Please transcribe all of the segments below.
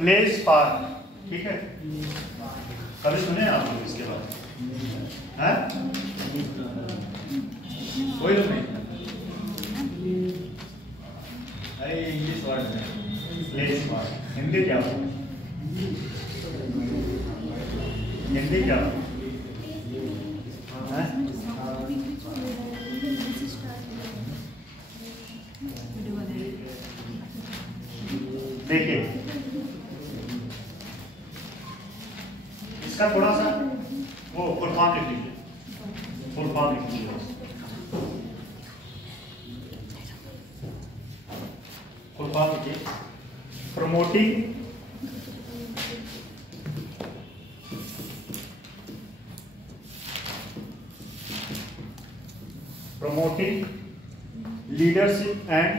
Place park, ठीक है। कभी सुने आप लोग इसके बारे में? कोई लोग नहीं? अरे इंग्लिश वर्ड है प्लेस पार्क, हिंदी क्या हो? हिंदी क्या हो? देखिए इसका थोड़ा सा वो फुल फॉर्म लिख लीजिए, फुल फॉर्म लिख लीजिए। फुल फॉर्म लिखिए, promoting leadership and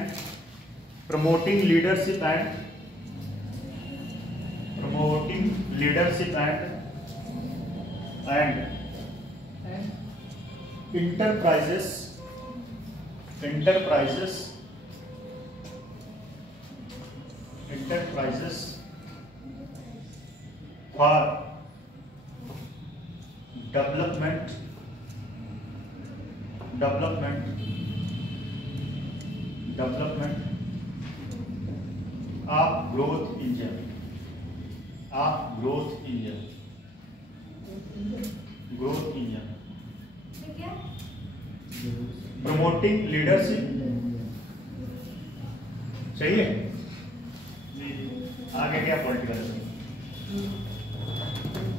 promoting leadership and enterprises for development of growth engine, promoting leadership, चाहिए। आगे क्या पॉलिटिकल है,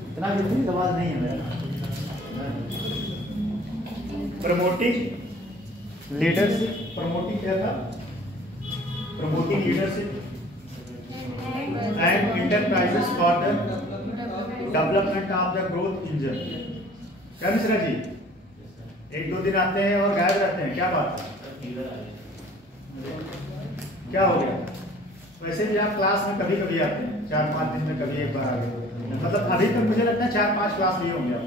इतना भी आवाज नहीं है मेरा। प्रमोटिंग लीडरशिप, प्रमोटिंग क्या था? Promoting leadership and enterprises for the development of the growth engine. क्या मिश्रा जी, एक दो दिन आते हैं और गायब रहते हैं, क्या बात है? क्या हो गया? वैसे भी आप क्लास में कभी कभी आते हैं, 4-5 दिन में कभी एक बार आ गए, मतलब अभी तक मुझे लगता है 4-5 क्लास लिए होंगे आप।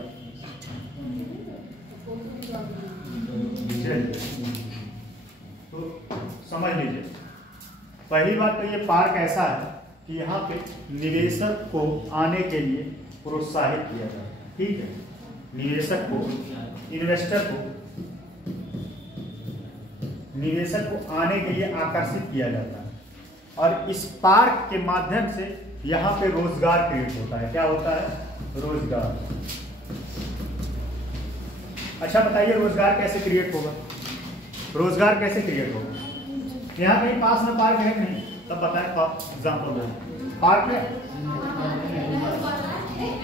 तो समझ लीजिए, पहली बात तो ये पार्क ऐसा है कि यहाँ पे निवेशक को आने के लिए प्रोत्साहित किया जाता है, ठीक है। निवेशक को आने के लिए आकर्षित किया जाता है, और इस पार्क के माध्यम से यहाँ पे रोजगार क्रिएट होता है। क्या होता है? रोजगार। अच्छा बताइए, रोजगार कैसे क्रिएट होगा? रोजगार कैसे क्रिएट होगा? यहाँ कहीं पास में पार्क है नहीं? तब बताएं, एग्जाम्पल दो। पार्क है?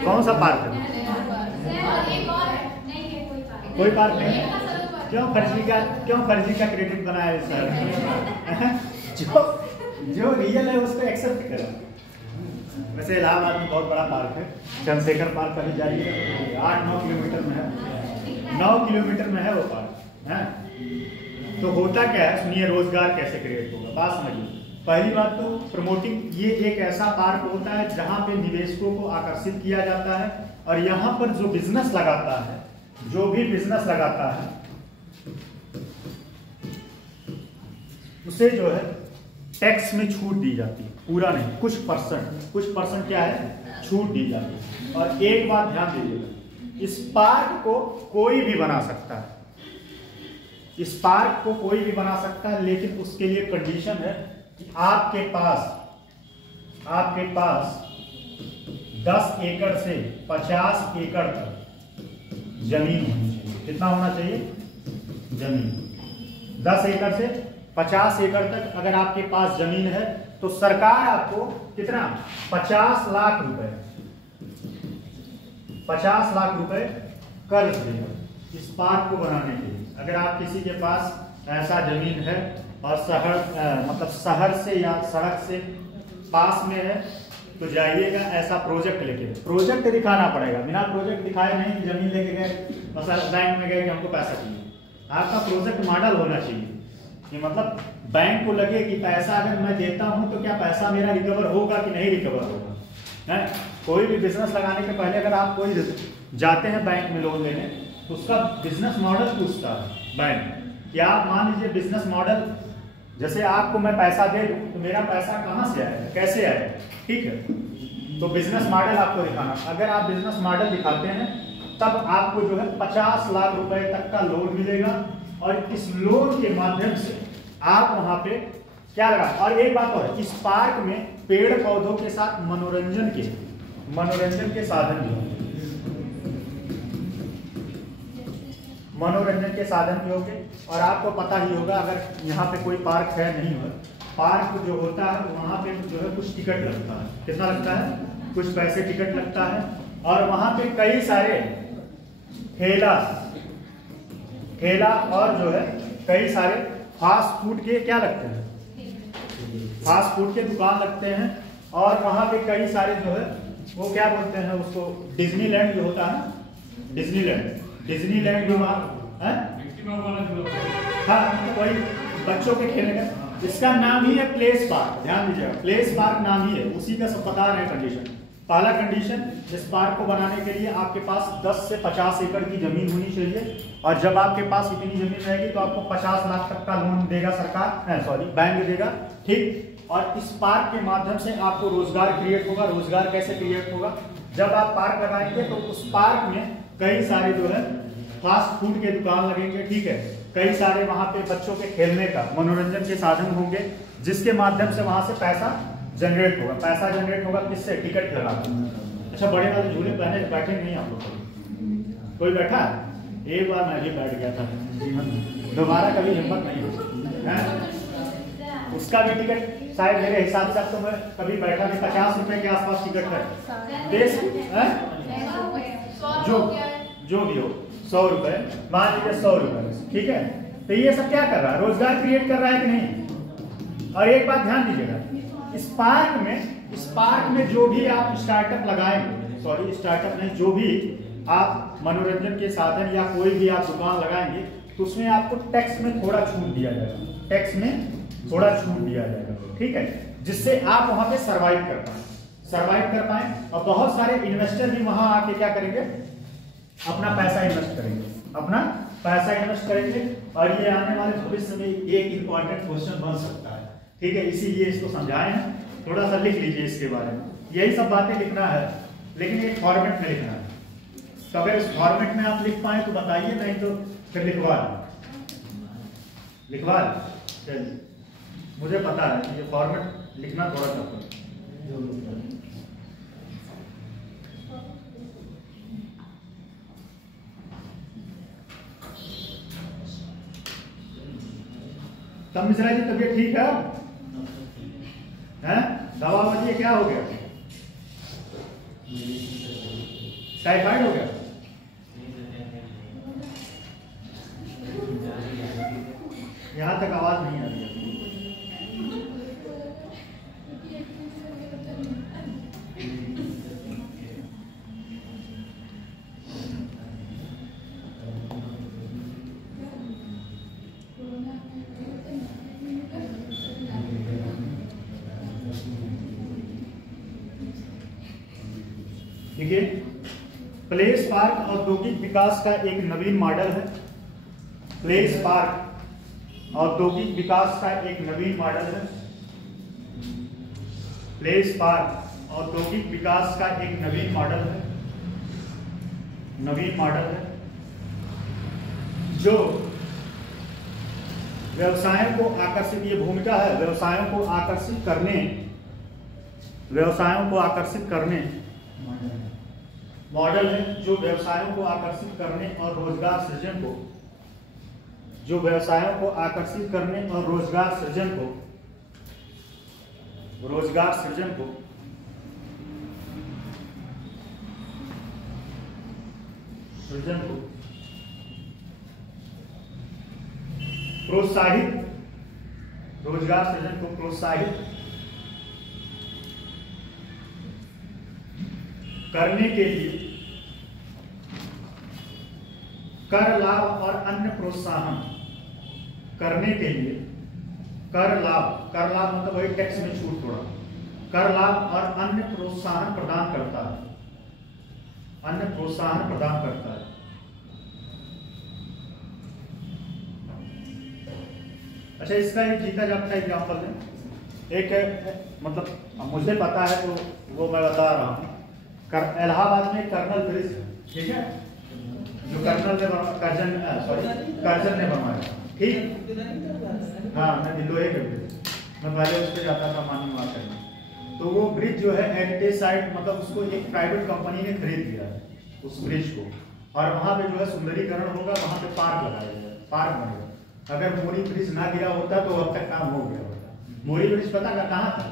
कौन सा पार्क है? कोई पार्क नहीं? क्यों फर्जी का क्रेडिट बनाया है सर? जो रियल है उसको एक्सेप्ट करो। वैसे इलाहाबाद में बहुत बड़ा पार्क है, चंद्रशेखर पार्क, कभी जाइए, 8-9 किलोमीटर में है, 9 किलोमीटर में है वो पार्क है। तो होता क्या है, सुनिए, रोजगार कैसे क्रिएट होगा, बात समझिए। पहली बात तो प्रमोटिंग, ये एक ऐसा पार्क होता है जहां पे निवेशकों को आकर्षित किया जाता है, और यहाँ पर जो भी बिजनेस लगाता है उसे जो है टैक्स में छूट दी जाती है, पूरा नहीं, कुछ परसेंट क्या है, छूट दी जाती है। और एक बात ध्यान दीजिएगा, इस पार्क को कोई भी बना सकता है, लेकिन उसके लिए कंडीशन है कि आपके पास 10 एकड़ से 50 एकड़ तक जमीन होनी चाहिए। कितना होना चाहिए? जमीन 10 एकड़ से 50 एकड़ तक अगर आपके पास जमीन है तो सरकार आपको कितना, 50 लाख रुपए कर्ज देगा इस पार्क को बनाने के लिए। अगर आप किसी के पास ऐसा जमीन है और शहर से या सड़क से पास में है तो जाइएगा, ऐसा प्रोजेक्ट लेके, प्रोजेक्ट दिखाना पड़ेगा। बिना प्रोजेक्ट दिखाए नहीं कि जमीन लेके गए, मतलब बैंक में गए कि हमको पैसा चाहिए। आपका प्रोजेक्ट मॉडल होना चाहिए कि मतलब बैंक को लगे कि पैसा अगर मैं देता हूं तो क्या पैसा मेरा रिकवर होगा कि नहीं रिकवर होगा, है। कोई भी बिजनेस लगाने के पहले अगर आप कोई जाते हैं बैंक में लोन लेने तो उसका बिजनेस मॉडल पूछता है बैंक कि आप मान लीजिए बिजनेस मॉडल जैसे आपको मैं पैसा दे दूं तो मेरा पैसा कहाँ से आएगा, कैसे आएगा, ठीक है। तो बिजनेस मॉडल आपको दिखाना, अगर आप बिजनेस मॉडल दिखाते हैं तब आपको जो है 50 लाख रुपए तक का लोन मिलेगा, और इस लोन के माध्यम से आप वहां पे क्या लगा। और एक बात और, इस पार्क में पेड़ पौधों के साथ मनोरंजन के साधन भी होंगे, मनोरंजन के साधन भी होंगे। और आपको पता ही होगा, अगर यहाँ पे कोई पार्क है नहीं हो, पार्क जो होता है वहाँ पे जो है कुछ टिकट लगता है, कितना लगता है, कुछ पैसे टिकट लगता है। और वहाँ पे कई सारे ठेला और जो है कई सारे फास्ट फूड के क्या लगते हैं, फास्ट फूड के दुकान लगते हैं। और वहाँ पे कई सारे जो है वो क्या बोलते हैं उसको, डिज्नीलैंड जो होता है ना, डिज्नीलैंड जो वहाँ है, हाँ वही बच्चों के खेलने का, इसका नाम ही है प्लेस पार्क, ध्यान दीजिएगा, प्लेस पार्क नाम ही है, उसी का सब बता रहे हैं कंडीशन। पहला कंडीशन, इस पार्क को बनाने के लिए आपके पास 10 से 50 एकड़ की जमीन होनी चाहिए, और जब आपके पास इतनी जमीन रहेगी तो आपको 50 लाख तक का लोन देगा सरकार, बैंक देगा, ठीक। और इस पार्क के माध्यम से आपको रोजगार क्रिएट होगा। रोजगार कैसे क्रिएट होगा, जब आप पार्क लगाएंगे तो उस पार्क में कई सारे जो है फास्ट फूड के दुकान लगेंगे, ठीक है, कई सारे वहां पे बच्चों के खेलने का मनोरंजन के साधन होंगे, जिसके माध्यम से वहां से पैसा जनरेट होगा। पैसा जनरेट होगा किससे, टिकट लगा के। अच्छा, बड़े वाले झूले पहने बैठे नहीं आप लोग, कोई बैठा, एक बार मैं भी बैठ गया था, दोबारा कभी हिम्मत नहीं होती, उसका भी टिकट शायद मेरे हिसाब से तो मैं कभी बैठा नहीं, 50 रुपए के आसपास टिकट है, देश जो भी हो 100 रुपए, मान लीजिए 100 रुपए, ठीक है। तो ये सब क्या कर रहा है, रोजगार क्रिएट कर रहा है कि नहीं। और एक बात ध्यान दीजिएगा, इस पार्क में जो भी आप स्टार्टअप लगाएंगे, स्टार्टअप नहीं, जो भी आप मनोरंजन के साधन या कोई भी आप दुकान लगाएंगे, तो उसमें आपको टैक्स में थोड़ा छूट दिया जाएगा, ठीक है, जिससे आप वहां पे सरवाइव कर पाए। और बहुत सारे इन्वेस्टर भी वहां आके क्या करेंगे, अपना पैसा इन्वेस्ट करेंगे। और ये आने वाले भविष्य में एक इंपॉर्टेंट क्वेश्चन बन सकता है, ठीक है, इसीलिए इसको समझाए हैं। थोड़ा सा लिख लीजिए इसके बारे में, यही सब बातें लिखना है, लेकिन एक फॉर्मेट में लिखना है। तो अगर इस फॉर्मेट में आप लिख पाए तो बताइए, नहीं तो फिर लिखवा चलिए, मुझे पता है कि ये फॉर्मेट लिखना थोड़ा टफ है। तब मिश्रा जी तबीयत ठीक है, दवा वाली क्या हो गया, टाइफाइड हो गया, यहां तक आवाज नहीं आ रही है। देखिए, प्लेस पार्क औद्योगिक विकास का एक नवीन मॉडल है। प्लेस पार्क औद्योगिक विकास का एक नवीन मॉडल है। प्लेस पार्क औद्योगिक विकास का एक नवीन मॉडल है जो व्यवसायों को आकर्षित, ये भूमिका है व्यवसायों को आकर्षित करने मॉडल है, जो व्यवसायों को आकर्षित करने और रोजगार सृजन को प्रोत्साहित करने के लिए कर लाभ और अन्य प्रोत्साहन करने के लिए कर लाभ मतलब वही टैक्स में छूट, थोड़ा कर लाभ और अन्य प्रोत्साहन प्रदान करता है। अच्छा, इसका एक जीता जागता एग्जाम्पल है। एक मतलब मुझे पता है तो वो मैं बता रहा हूँ। इलाहाबाद में कर्नल ब्रिज है, ठीक है, जो करजन ने बनवाया, ठीक। हाँ, मैं लोहे के ब्रिज, मैं पहले उस पर जाता था पानी वहाँ करने। तो वो ब्रिज जो है हेरिटेज साइट, मतलब उसको एक प्राइवेट कंपनी ने खरीद लिया है उस ब्रिज को, और वहाँ पे जो है सुंदरीकरण होगा, वहाँ पे पार्क लगाया जाएगा, पार्क बनेगा। अगर मोरी ब्रिज ना गिरा होता तो अब तक काम हो गया होता। मोरी ब्रिज पता का कहाँ था?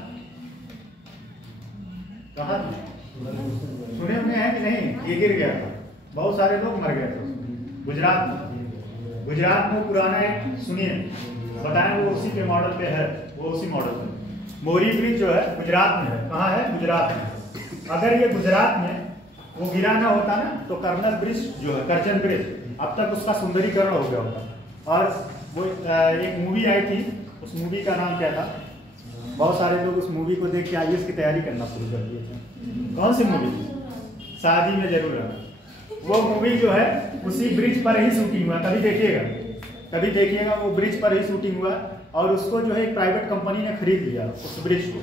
कहाँ था? सुने हुए हैं कि नहीं? ये गिर गया था, बहुत सारे लोग मर गए थे गुजरात में। गुजरात में पुराना एक सुनिए, बताएं, वो उसी के मॉडल पे है, वो उसी मॉडल पे। मोरी ब्रिज जो है गुजरात में है। कहाँ है? गुजरात में। अगर ये गुजरात में वो गिरा ना होता ना, तो कर्नल ब्रिज जो है, करजन ब्रिज, अब तक उसका सुंदरीकरण हो गया होता। और वो एक मूवी आई थी, उस मूवी का नाम क्या था? बहुत सारे लोग उस मूवी को देख के आईएएस की तैयारी करना शुरू कर दिए थे। कौन सी मूवी? शादी में जरूर आना। वो मूवी जो है उसी ब्रिज पर ही शूटिंग हुआ, कभी देखिएगा वो ब्रिज पर ही शूटिंग हुआ। और उसको जो है एक प्राइवेट कंपनी ने खरीद लिया उस ब्रिज को,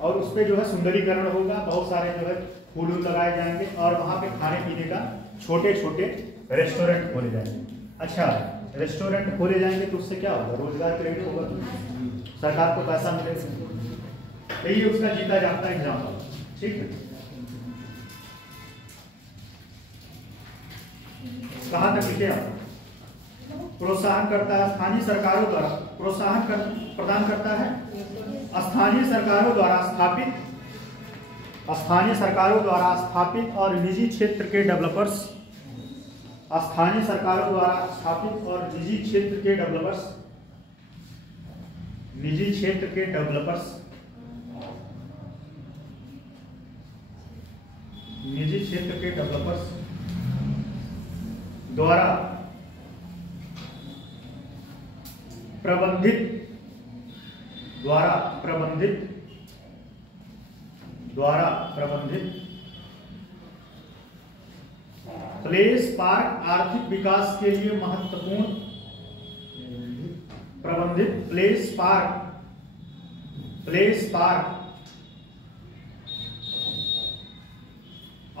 और उस पर जो है सुंदरीकरण होगा, बहुत सारे जो है फूल लगाए जाएंगे, और वहाँ पे खाने पीने का छोटे छोटे रेस्टोरेंट खोले जाएंगे। अच्छा, रेस्टोरेंट खोले जाएंगे तो उससे क्या होगा? रोजगार क्रिएट होगा, सरकार को पैसा मिलेगा। यही उसका जीता जागता एग्जाम्पल, ठीक है। कहाँ तक लिखे आप? प्रोत्साहन करता है स्थानीय सरकारों द्वारा, प्रदान करता है स्थानीय सरकारों द्वारा स्थापित और निजी क्षेत्र के डेवलपर्स, स्थानीय सरकारों द्वारा स्थापित और निजी क्षेत्र के डेवलपर्स द्वारा प्रबंधित प्लेस पार्क आर्थिक विकास के लिए महत्वपूर्ण, प्रबंधित प्लेस पार्क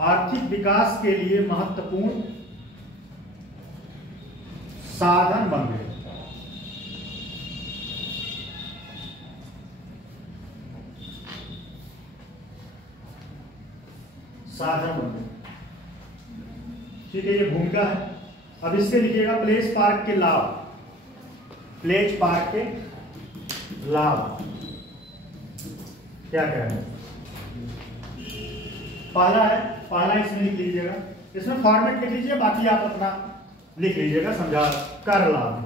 आर्थिक विकास के लिए महत्वपूर्ण साधन बन गए। ठीक है, ये भूमिका है। अब इससे लिखिएगा प्लेस पार्क के लाभ। क्या कहें? पहला इसमें लिख लीजिएगा, इसमें फॉर्मेट लिख लीजिए, बाकी आप अपना लिख लीजिएगा, समझा। कर लाभ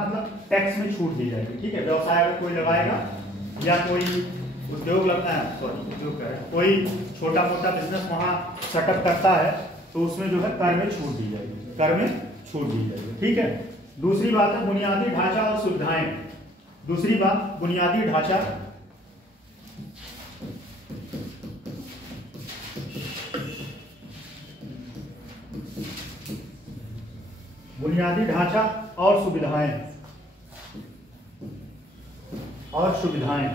मतलब टैक्स में छूट दी जाएगी, ठीक है। व्यवसाय अगर कोई लगाएगा या कोई उद्योग लगता है, कोई छोटा मोटा बिजनेस वहां सेटअप करता है, तो उसमें जो है कर में छूट दी जाएगी, ठीक है। दूसरी बात है बुनियादी ढांचा और सुविधाएं। बुनियादी ढांचा और सुविधाएं।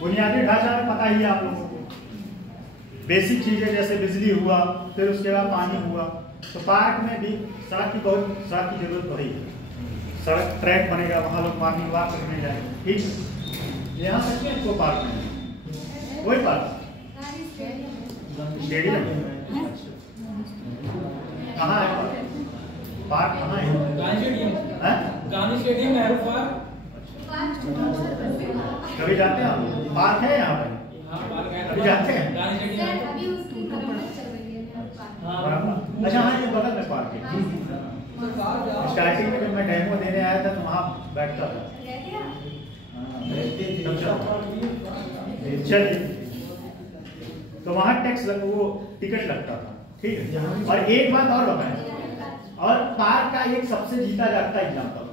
बुनियादी ढांचा में पता ही है आप लोगों को, बेसिक चीजें जैसे बिजली हुआ, फिर उसके बाद पानी हुआ। तो पार्क में भी सड़क की जरूरत पड़ी है। सड़क ट्रैक बनेगा, वहां लोग मॉर्निंग वॉक करने जाएंगे, ठीक है। यहाँ सकते हैं इसको पार्क में, वही पार्क स्टेडियम कहाँ है? पार्क कहाँ है? Gandhi stadium, Nehru park. कभी जाते हैं आप? पार्क है यहाँ पे? अभी जाते हैं? अच्छा, हाँ, ये बगल में पार्क है। स्टार्टिंग में जब मैं डेमो देने आया था तो वहाँ बैठता था। चलिए, तो वहाँ वो टिकट लगता था, ठीक है। और एक बात और बताएं, और पार्क का एक सबसे जीता जागता एग्जाम्पल,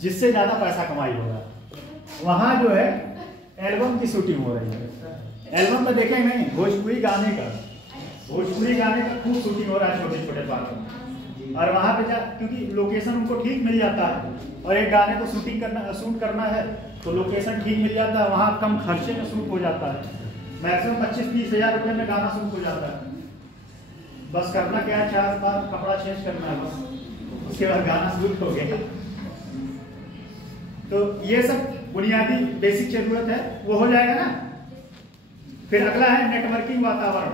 जिससे ज्यादा पैसा कमाई होगा, वहां जो है एल्बम की शूटिंग हो रही है। एल्बम में देखें नहीं, भोजपुरी गाने का खूब शूटिंग हो रहा है छोटे छोटे पार्क में। और वहां पे क्योंकि लोकेशन उनको ठीक मिल जाता है और एक गाने को शूट करना है तो लोकेशन ठीक मिल जाता है, वहां कम खर्चे में शूट हो जाता है। मैक्सिमम 25-30 हज़ार रुपये में गाना शूट हो जाता है। बस करना क्या है, 4 बार कपड़ा चेंज करना है बस, उसके बाद गाना शूट हो गया। तो ये सब बुनियादी बेसिक जरूरत है, वो हो जाएगा ना। फिर अगला है नेटवर्किंग वातावरण।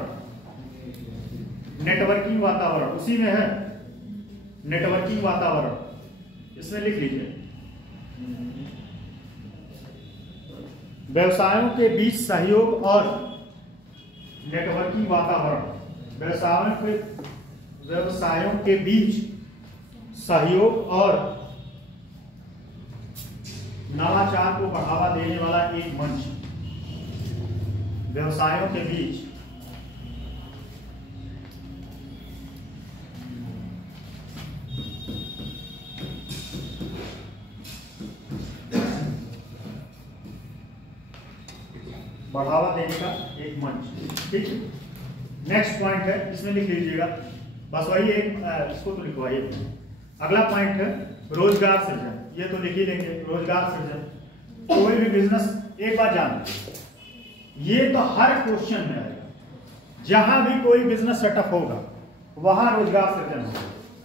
नेटवर्किंग वातावरण उसी में है, नेटवर्किंग वातावरण, इसमें लिख लीजिए। व्यवसायों के बीच सहयोग और नेटवर्किंग वातावरण। व्यवसायों के बीच सहयोग और नवाचार को बढ़ावा देने वाला एक मंच। व्यवसायों के बीच बढ़ावा देने का एक मंच। ठीक, नेक्स्ट पॉइंट है, इसमें लिख लीजिएगा, बस वही एक, इसको तो लिखवाइए। अगला पॉइंट है रोजगार सृजन, ये तो लिख ही लेंगे। रोजगार सृजन, कोई भी बिजनेस, एक बात जान, ये तो हर क्वेश्चन में आएगा। जहां भी कोई बिजनेस सेटअप होगा वहां रोजगार सृजन होगा,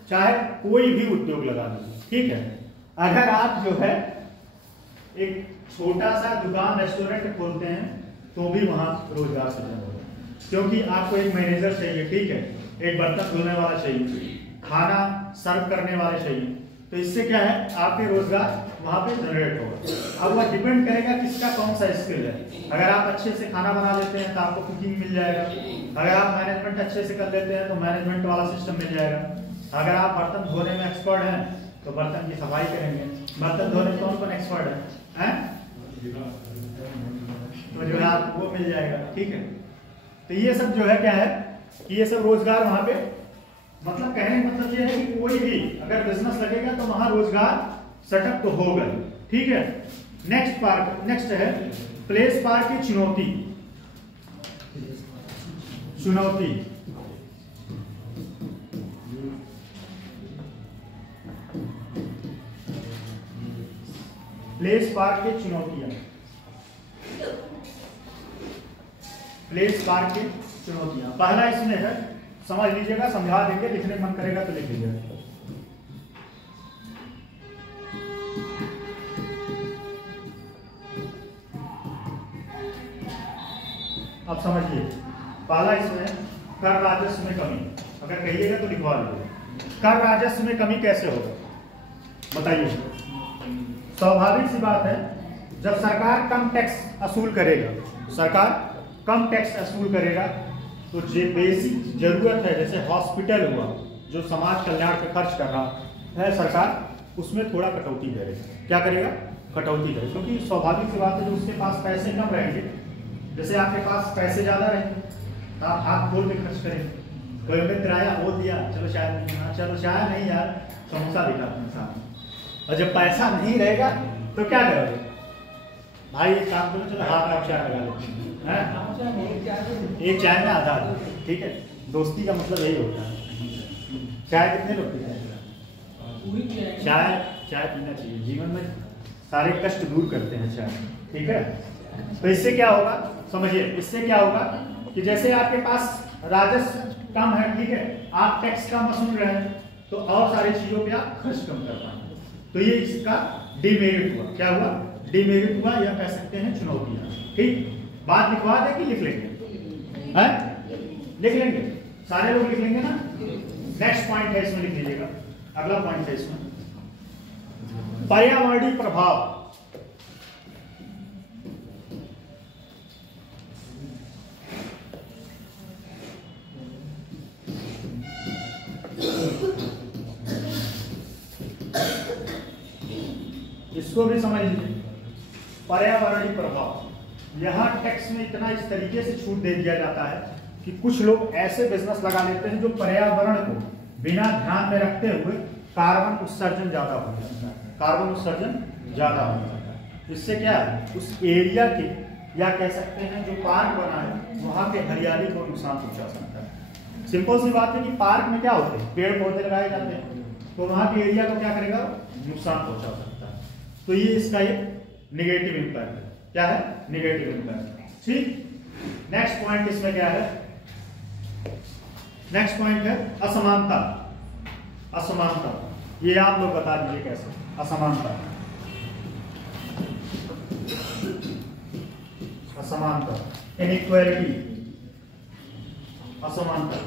चाहे कोई भी उद्योग लगा लीजिए। ठीक है, अगर आप जो है एक छोटा सा दुकान रेस्टोरेंट खोलते हैं तो भी वहां रोजगार सृजन होगा, क्योंकि आपको एक मैनेजर चाहिए, ठीक है, एक बर्तन धोने वाला चाहिए, खाना सर्व करने वाले चाहिए। तो इससे क्या है, आपके रोजगार वहां पे जनरेट होगा। अब वह डिपेंड करेगा किसका कौन सा स्किल है। अगर आप अच्छे से खाना बना लेते हैं तो आपको कुकिंग मिल जाएगा। अगर आप मैनेजमेंट अच्छे से कर लेते हैं तो मैनेजमेंट वाला सिस्टम मिल जाएगा। अगर आप बर्तन धोने में एक्सपर्ट हैं तो बर्तन की सफाई करेंगे। बर्तन धोने में कौन कौन एक्सपर्ट है? तो जो है आपको वो मिल जाएगा। ठीक है, तो ये सब जो है क्या है कि ये सब रोजगार वहां पे, मतलब कहने का मतलब ये है कि कोई भी अगर बिजनेस लगेगा तो वहां रोजगार सेटअप तो होगा। ठीक है, नेक्स्ट है प्लेस पार्क की चुनौती। प्लेस पार्क की चुनौतियां। प्लेस पार्क की चुनौतियां पहला इसमें है, समझ लीजिएगा, समझा देंगे, लिखने मन करेगा तो लिख लीजिएगा। अब समझिए, पहला इसमें कर राजस्व में कमी। अगर कहिएगा तो लिखवा लीजिए। कर राजस्व में कमी कैसे होगा बताइए। स्वाभाविक सी बात है, जब सरकार कम टैक्स वसूल करेगा, तो जो बेसिक जरूरत है, जैसे हॉस्पिटल हुआ, जो समाज कल्याण पे खर्च कर रहा है सरकार, उसमें थोड़ा कटौती करेगा। क्या करेगा? कटौती करेगा, क्योंकि स्वाभाविक सी बात है, जो उसके पास पैसे कम रहेंगे, जैसे आपके पास पैसे ज्यादा रहेंगे तो आप हाथ खोल के खर्च करेंगे। कोई हमें किराया बोल दिया, चलो चाय नहीं यार, समोसा दिखा अपने साथ। और जब पैसा नहीं रहेगा तो क्या करोगे? भाई एक काम करो, चलो हाथ आप चाय लगा लेते हैं, एक चाय में आधा। ठीक है, दोस्ती का मतलब यही होता है। चाय कितने लोग पीते हैं? चाय पीना चाहिए, जीवन में सारे कष्ट दूर करते हैं चाय। ठीक है, तो इससे क्या होगा समझिए, इससे क्या होगा कि जैसे आपके पास राजस्व कम है, ठीक है, आप टैक्स कम वसूल रहे हैं, तो और सारी चीजों पे आप खर्च कम कर पाएंगे। तो ये इसका डिमेरिट हुआ। क्या हुआ? डिमेरिट हुआ, या कह सकते हैं चुनौतियां। ठीक, बात लिखवा दे कि लिख लेंगे? लिख लेंगे, सारे लोग लिख लेंगे ना। नेक्स्ट पॉइंट है, इसमें लिख लीजिएगा। अगला पॉइंट है इसमें पर्यावरणीय प्रभाव। इसको भी समझ लीजिए, पर्यावरणीय प्रभाव। यहाँ टैक्स में इतना इस तरीके से छूट दे दिया जाता है कि कुछ लोग ऐसे बिजनेस लगा लेते हैं जो पर्यावरण को बिना ध्यान में रखते हुए कार्बन उत्सर्जन ज्यादा हो जाता है। इससे क्या है, उस एरिया के, या कह सकते हैं जो पार्क बना है वहां पे हरियाली को नुकसान पहुंचा सकता है। सिंपल सी बात है कि पार्क में क्या होते हैं, पेड़ पौधे लगाए जाते हैं, तो वहां के एरिया को क्या करेगा, नुकसान पहुंचा सकता है। तो ये इसका एक नेगेटिव इंपैक्ट है। क्या है, नेगेटिव इंपैक्ट। ठीक, नेक्स्ट पॉइंट इसमें क्या है, नेक्स्ट पॉइंट है असमानता। असमानता, ये आप लोग बता दीजिए कैसे असमानता। असमानता, इनइक्वालिटी, असमानता,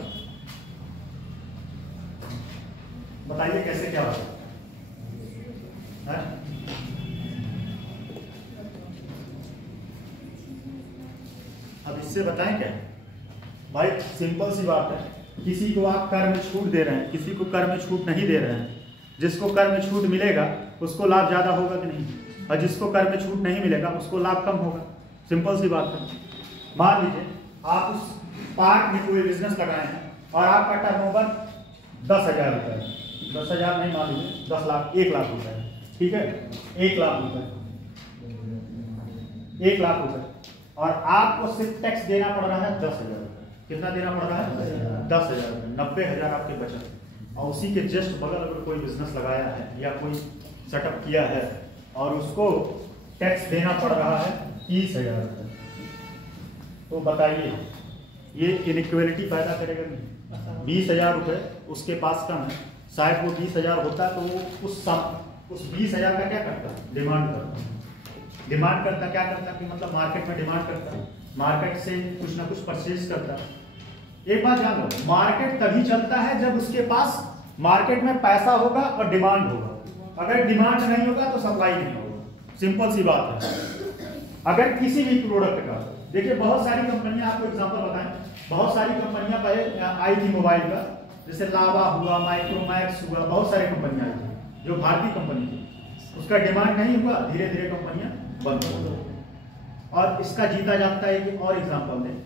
बताइए कैसे क्या होगा। अब इससे बताएं क्या भाई, सिंपल सी बात है, किसी को आप कर में छूट दे रहे हैं, किसी को कर में छूट नहीं दे रहे हैं। जिसको कर में छूट मिलेगा उसको लाभ ज्यादा होगा कि नहीं, और जिसको कर में छूट नहीं मिलेगा उसको लाभ कम होगा। सिंपल सी बात है। मान लीजिए आप उस पार्क में कोई बिजनेस लगाए हैं और आपका टर्नओवर 10,000 रुपये है, 10,000 नहीं, मान लीजिए 10 लाख, 1 लाख रुपए है। ठीक है, 1 लाख रुपए, 1 लाख रुपए, और आपको सिर्फ टैक्स देना पड़ रहा है 10,000 रुपये। कितना देना पड़ रहा है, 10,000 रुपये, 90,000 आपके बचत। और उसी के जस्ट बगल अगर कोई बिजनेस लगाया है या कोई सेटअप किया है और उसको टैक्स देना पड़ रहा है 30,000 रुपये, तो बताइए ये इनइक्वालिटी पैदा करेगा नहीं। 20,000 रुपये उसके पास कम है, शायद वो 20,000 होता तो वो उस 20,000 का क्या करता, डिमांड करता। डिमांड करता क्या करता कि मतलब मार्केट में डिमांड करता, मार्केट से कुछ ना कुछ परचेज करता। एक बात जान लो, मार्केट तभी चलता है जब उसके पास मार्केट में पैसा होगा और डिमांड होगा। अगर डिमांड नहीं होगा तो सप्लाई नहीं होगा। सिंपल सी बात है। अगर किसी भी प्रोडक्ट का, देखिए बहुत सारी कंपनियां, आपको एग्जांपल बताएं, बहुत सारी कंपनियां पहले आई थी मोबाइल का, जैसे लावा हुआ, माइक्रोमैक्स हुआ, बहुत सारी कंपनियां आई थी जो भारतीय कंपनी थी। उसका डिमांड नहीं हुआ, धीरे धीरे कंपनियां बंद हो गई। और इसका जीता जागता एक और एग्जांपल दें,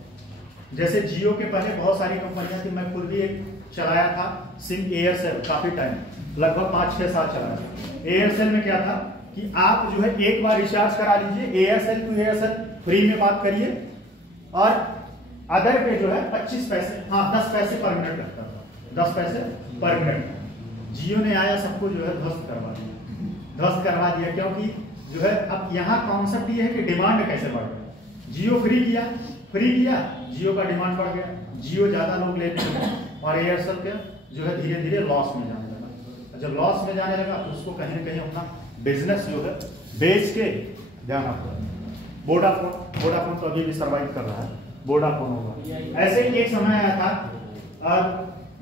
जैसे जियो के पहले बहुत सारी कंपनियां थी, मैं खुद भी एक चलाया था सिम एयरसेल, काफी टाइम, लगभग 5-6 साल चलाया। एयरसेल में क्या था कि आप जो है एक बार रिचार्ज करा लीजिए, एयरसेल टू एयरसेल फ्री में बात करिए, और अदर पे जो है 25 पैसे, हाँ 10 पैसे पर मिनट लगता था, 10 पैसे पर मिनट। जियो ने आया सबको जो है ध्वस्त करवा दिया, ध्वस्त करवा दिया, क्योंकि जो है अब यहाँ कॉन्सेप्ट ये है कि डिमांड कैसे बढ़ गया। जियो फ्री किया, जियो का डिमांड बढ़ गया, जियो ज्यादा लोग लेने लगे, और एयरसेल के जो है धीरे धीरे लॉस में जाने लगा। जब लॉस में जाने लगा तो उसको कहीं ना कहीं अपना बिजनेस जो है बेच के जाना पड़ा। वोडाफोन तो अभी भी सर्वाइव कर रहा है, वोडाफोन होगा। ऐसे ही एक समय आया था, और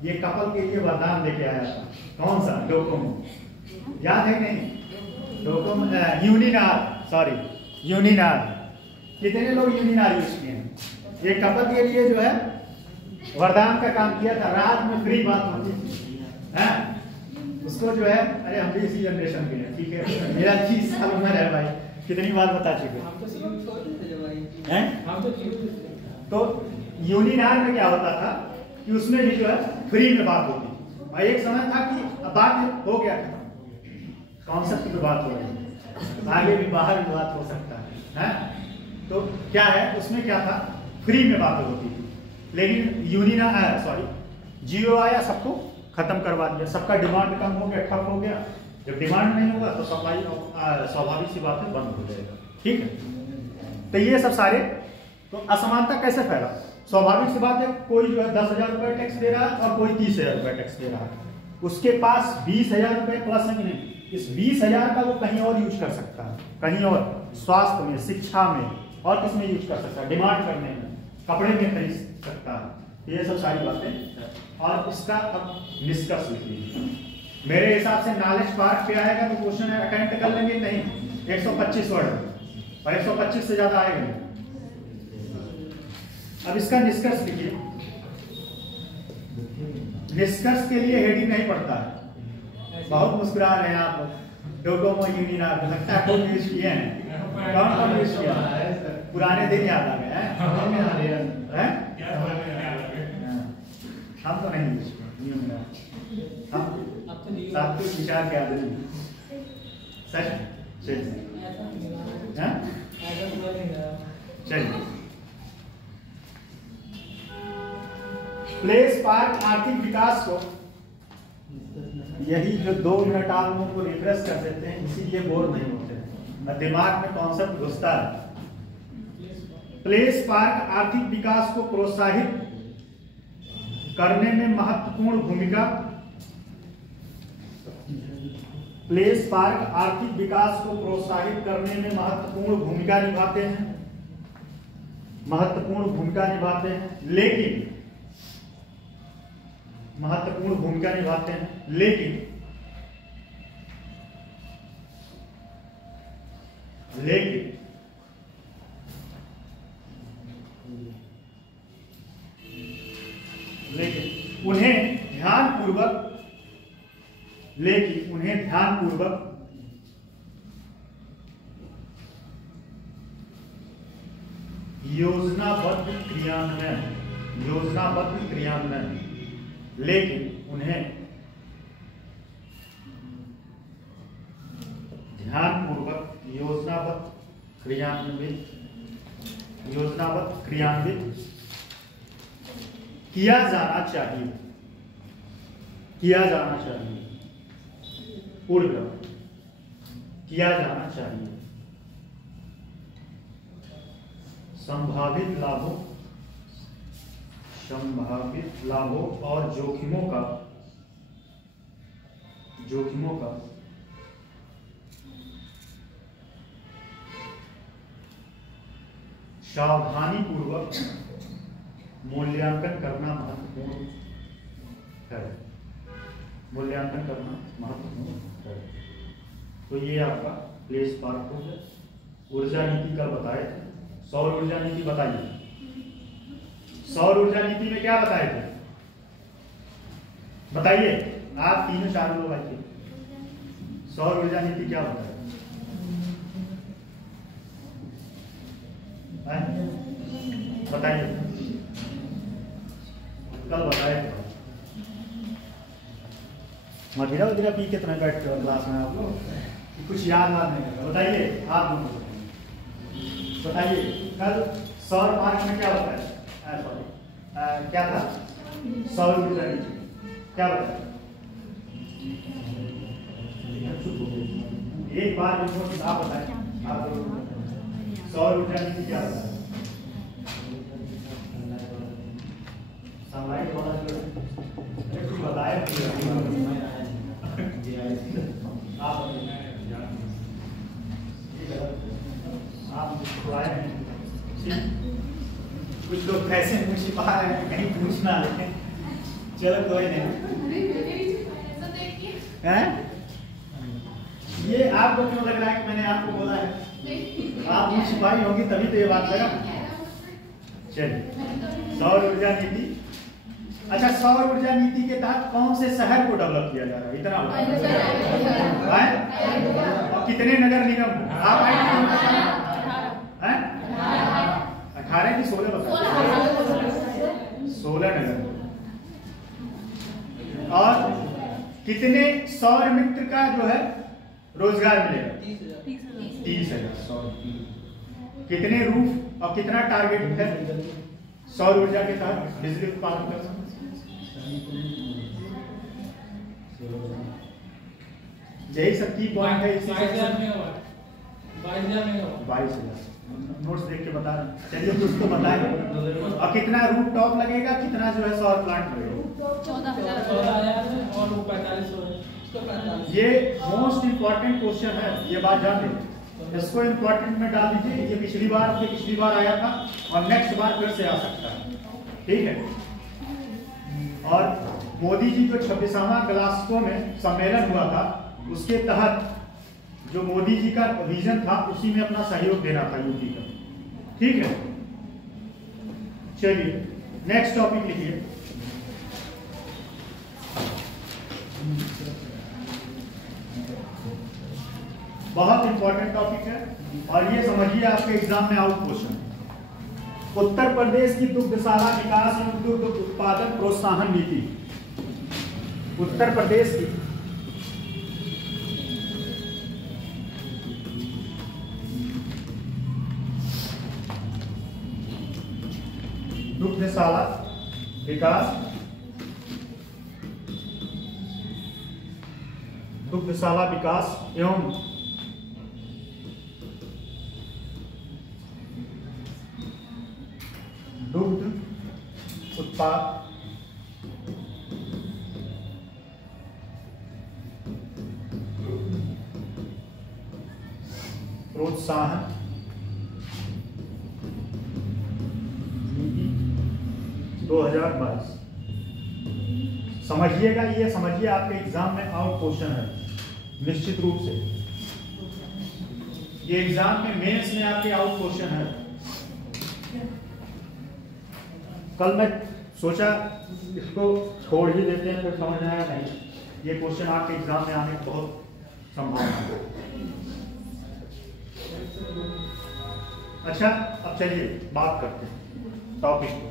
ये कपल के लिए वरदान लेके आया था, कौन सा, डोकोमो, याद है नहीं, डोकोमो, यूनिनार। कितने लोग यूनिनार यूज किए हैं? ये कपल के लिए जो है वरदान का काम किया था, रात में फ्री बात होती थी, है उसको जो है, अरे हम भी इसी जनरेशन के हैं, ठीक है, मेरा 30 साल उम्र है भाई, कितनी बार बता चुके हैं। तो यूनिनार में क्या होता था कि उसमें भी जो है फ्री में बात होती थी, और एक समय था कि बात हो गया था, कॉन्सेप्ट की बात हो रही है, आगे भी बाहर भी बात हो सकता है। तो क्या है उसमें क्या था, फ्री में बात होती थी। लेकिन जियो आया, सबको खत्म करवा दिया, सबका डिमांड कम हो गया, ठप हो गया। जब डिमांड नहीं होगा तो सप्लाई स्वाभाविक सी बात है बंद हो जाएगा। ठीक है, तो ये सब सारे, तो असमानता कैसे फैला, स्वाभाविक सी बात है, कोई जो है 10,000 रुपये टैक्स दे रहा है और कोई 30,000 रुपये टैक्स दे रहा है, उसके पास 20,000 रुपये प्लस है कि नहीं, इस 20,000 का वो कहीं और यूज कर सकता है, कहीं और, स्वास्थ्य में, शिक्षा में, और किसमें यूज कर सकता है, डिमांड करने में, कपड़े में खरीद सकता है। ये सब सारी बातें। और इसका अब निष्कर्ष लिखिए। मेरे हिसाब से नॉलेज पार्ट पे आएगा तो क्वेश्चन अटेम्प्ट कर लेंगे, नहीं 125 वर्ड, और 125 से ज्यादा आएगा नहीं। अब इसका निष्कर्ष लिखिए। निष्कर्ष के लिए हेडिंग नहीं पड़ता है, बहुत मुस्कुरा रहे हैं आप। डोकोमो यूनिनार, लगता है कौन यूज किए हैं, कौन यूज किया, पुराने दिन याद आ गए हैं। हम तो नहीं यूज किए, हम सात्विक विचार के आदमी, सच चलिए। प्लेस पार्क आर्थिक विकास को, यही जो 2 मिनट आप लोगों को रिफ्रेश कर देते हैं, इसीलिए बोर नहीं होते हैं, दिमाग में कॉन्सेप्ट घुसता है। प्लेस पार्क आर्थिक विकास को प्रोत्साहित करने में महत्वपूर्ण भूमिका। प्लेस पार्क आर्थिक विकास को प्रोत्साहित करने में महत्वपूर्ण भूमिका निभाते हैं, महत्वपूर्ण भूमिका निभाते हैं, लेकिन महत्वपूर्ण भूमिका निभाते हैं लेकिन उन्हें ध्यानपूर्वक योजनाबद्ध क्रियान्वयन, लेकिन उन्हें ध्यानपूर्वक योजनाबद्ध क्रियान्वित किया जाना चाहिए, पूर्ण किया जाना चाहिए। संभावित लाभों और जोखिमों का सावधानीपूर्वक मूल्यांकन करना महत्वपूर्ण है। तो ये आपका प्लेस पार्क हो गया। ऊर्जा नीति का बताए थे, सौर ऊर्जा नीति बताइए। सौर ऊर्जा नीति में क्या बताए थे, बताइए आप तीनों चार लोग आइए। सौर ऊर्जा नीति क्या बताए, बताइए, कल बताए। मदिरा वदिरा पी के तुम्हें बैठ कर क्लास में आप लोग कुछ याद नहीं करता। बताइए आप लोग बताइए, कल सौर पार्क में क्या बताया, क्या था सौर ऊर्जा नीति क्या बताया। एक बार आप बताएं, आप सौर ऊर्जा नीति क्या बताया। बताए आप कुछ लोग पैसे पूछ पा रहे हैं, कहीं पूछना, लेकिन चलो कोई नहीं है। ये आपको क्यों लग रहा है कि मैंने आपको बोला है, आप मुझ छिपाई होगी तभी तो ये बात लगा। चलिए सौर ऊर्जा नीति। अच्छा, सौर ऊर्जा नीति के तहत कौन से शहर को डेवलप किया जा रहा है, इतना और कितने नगर निगम आप 18 की 16 बता, 16 नगर। और कितने सौर मित्र का जो है रोजगार मिलेगा, 30,000। कितने रूफ और कितना टारगेट है सौर ऊर्जा के तहत बिजली उत्पादन करना। यही सब की पॉइंट है। 22,000 नोट्स देख के बता रहे। चलिए कुछ तो बताएं। और कितना रूफ टॉप लगेगा, कितना जो है सौर प्लांट लगेगा, 14,000 और 45,000। ये मोस्ट इंपॉर्टेंट क्वेश्चन है, ये बात जान लीजिए, इसको इंपॉर्टेंट में डाल दीजिए। ये पिछली बार आया था और नेक्स्ट बार फिर से आ सकता है, ठीक है। और मोदी जी जो 26वां ग्लासगो में सम्मेलन हुआ था, उसके तहत जो मोदी जी का विजन था उसी में अपना सहयोग देना था यूपी का, ठीक है। चलिए नेक्स्ट टॉपिक लिखिए। बहुत इंपॉर्टेंट टॉपिक है और ये समझिए आपके एग्जाम में आउट क्वेश्चन। उत्तर प्रदेश की दुग्धशाला विकास एवं दुग्ध उत्पादन प्रोत्साहन नीति। उत्तर प्रदेश की दुग्धशाला विकास दुग्धशाला विकास एवं दुग्ध उत्पाद प्रोत्साहन नीति 2022। समझिएगा, ये समझिए आपके एग्जाम में आउट क्वेश्चन है निश्चित रूप से। ये एग्जाम में मेंस में आपके आउट क्वेश्चन है। कल मैं सोचा इसको छोड़ ही देते हैं, फिर समझ आया नहीं, ये क्वेश्चन आपके एग्जाम में आने की बहुत संभावना है। अच्छा, अब चलिए बात करते हैं टॉपिक को।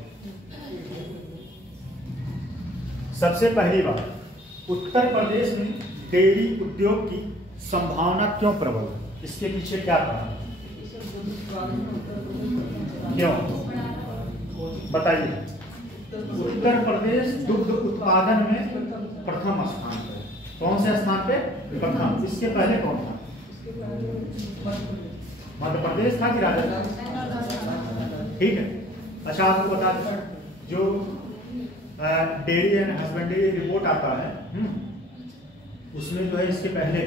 सबसे पहली बात, उत्तर प्रदेश में डेयरी उद्योग की संभावना क्यों प्रबल है? इसके पीछे क्या कारण है? क्यों बताइए। उत्तर प्रदेश दुग्ध उत्पादन में प्रथम स्थान पे। कौन से स्थान पे? प्रथम। इसके पहले कौन था? मध्य प्रदेश था कि राजस्थान? ठीक है। अच्छा, आपको बता दें, जो डेयरी एंड हस्बेंड्री रिपोर्ट आता है उसमें जो है इसके पहले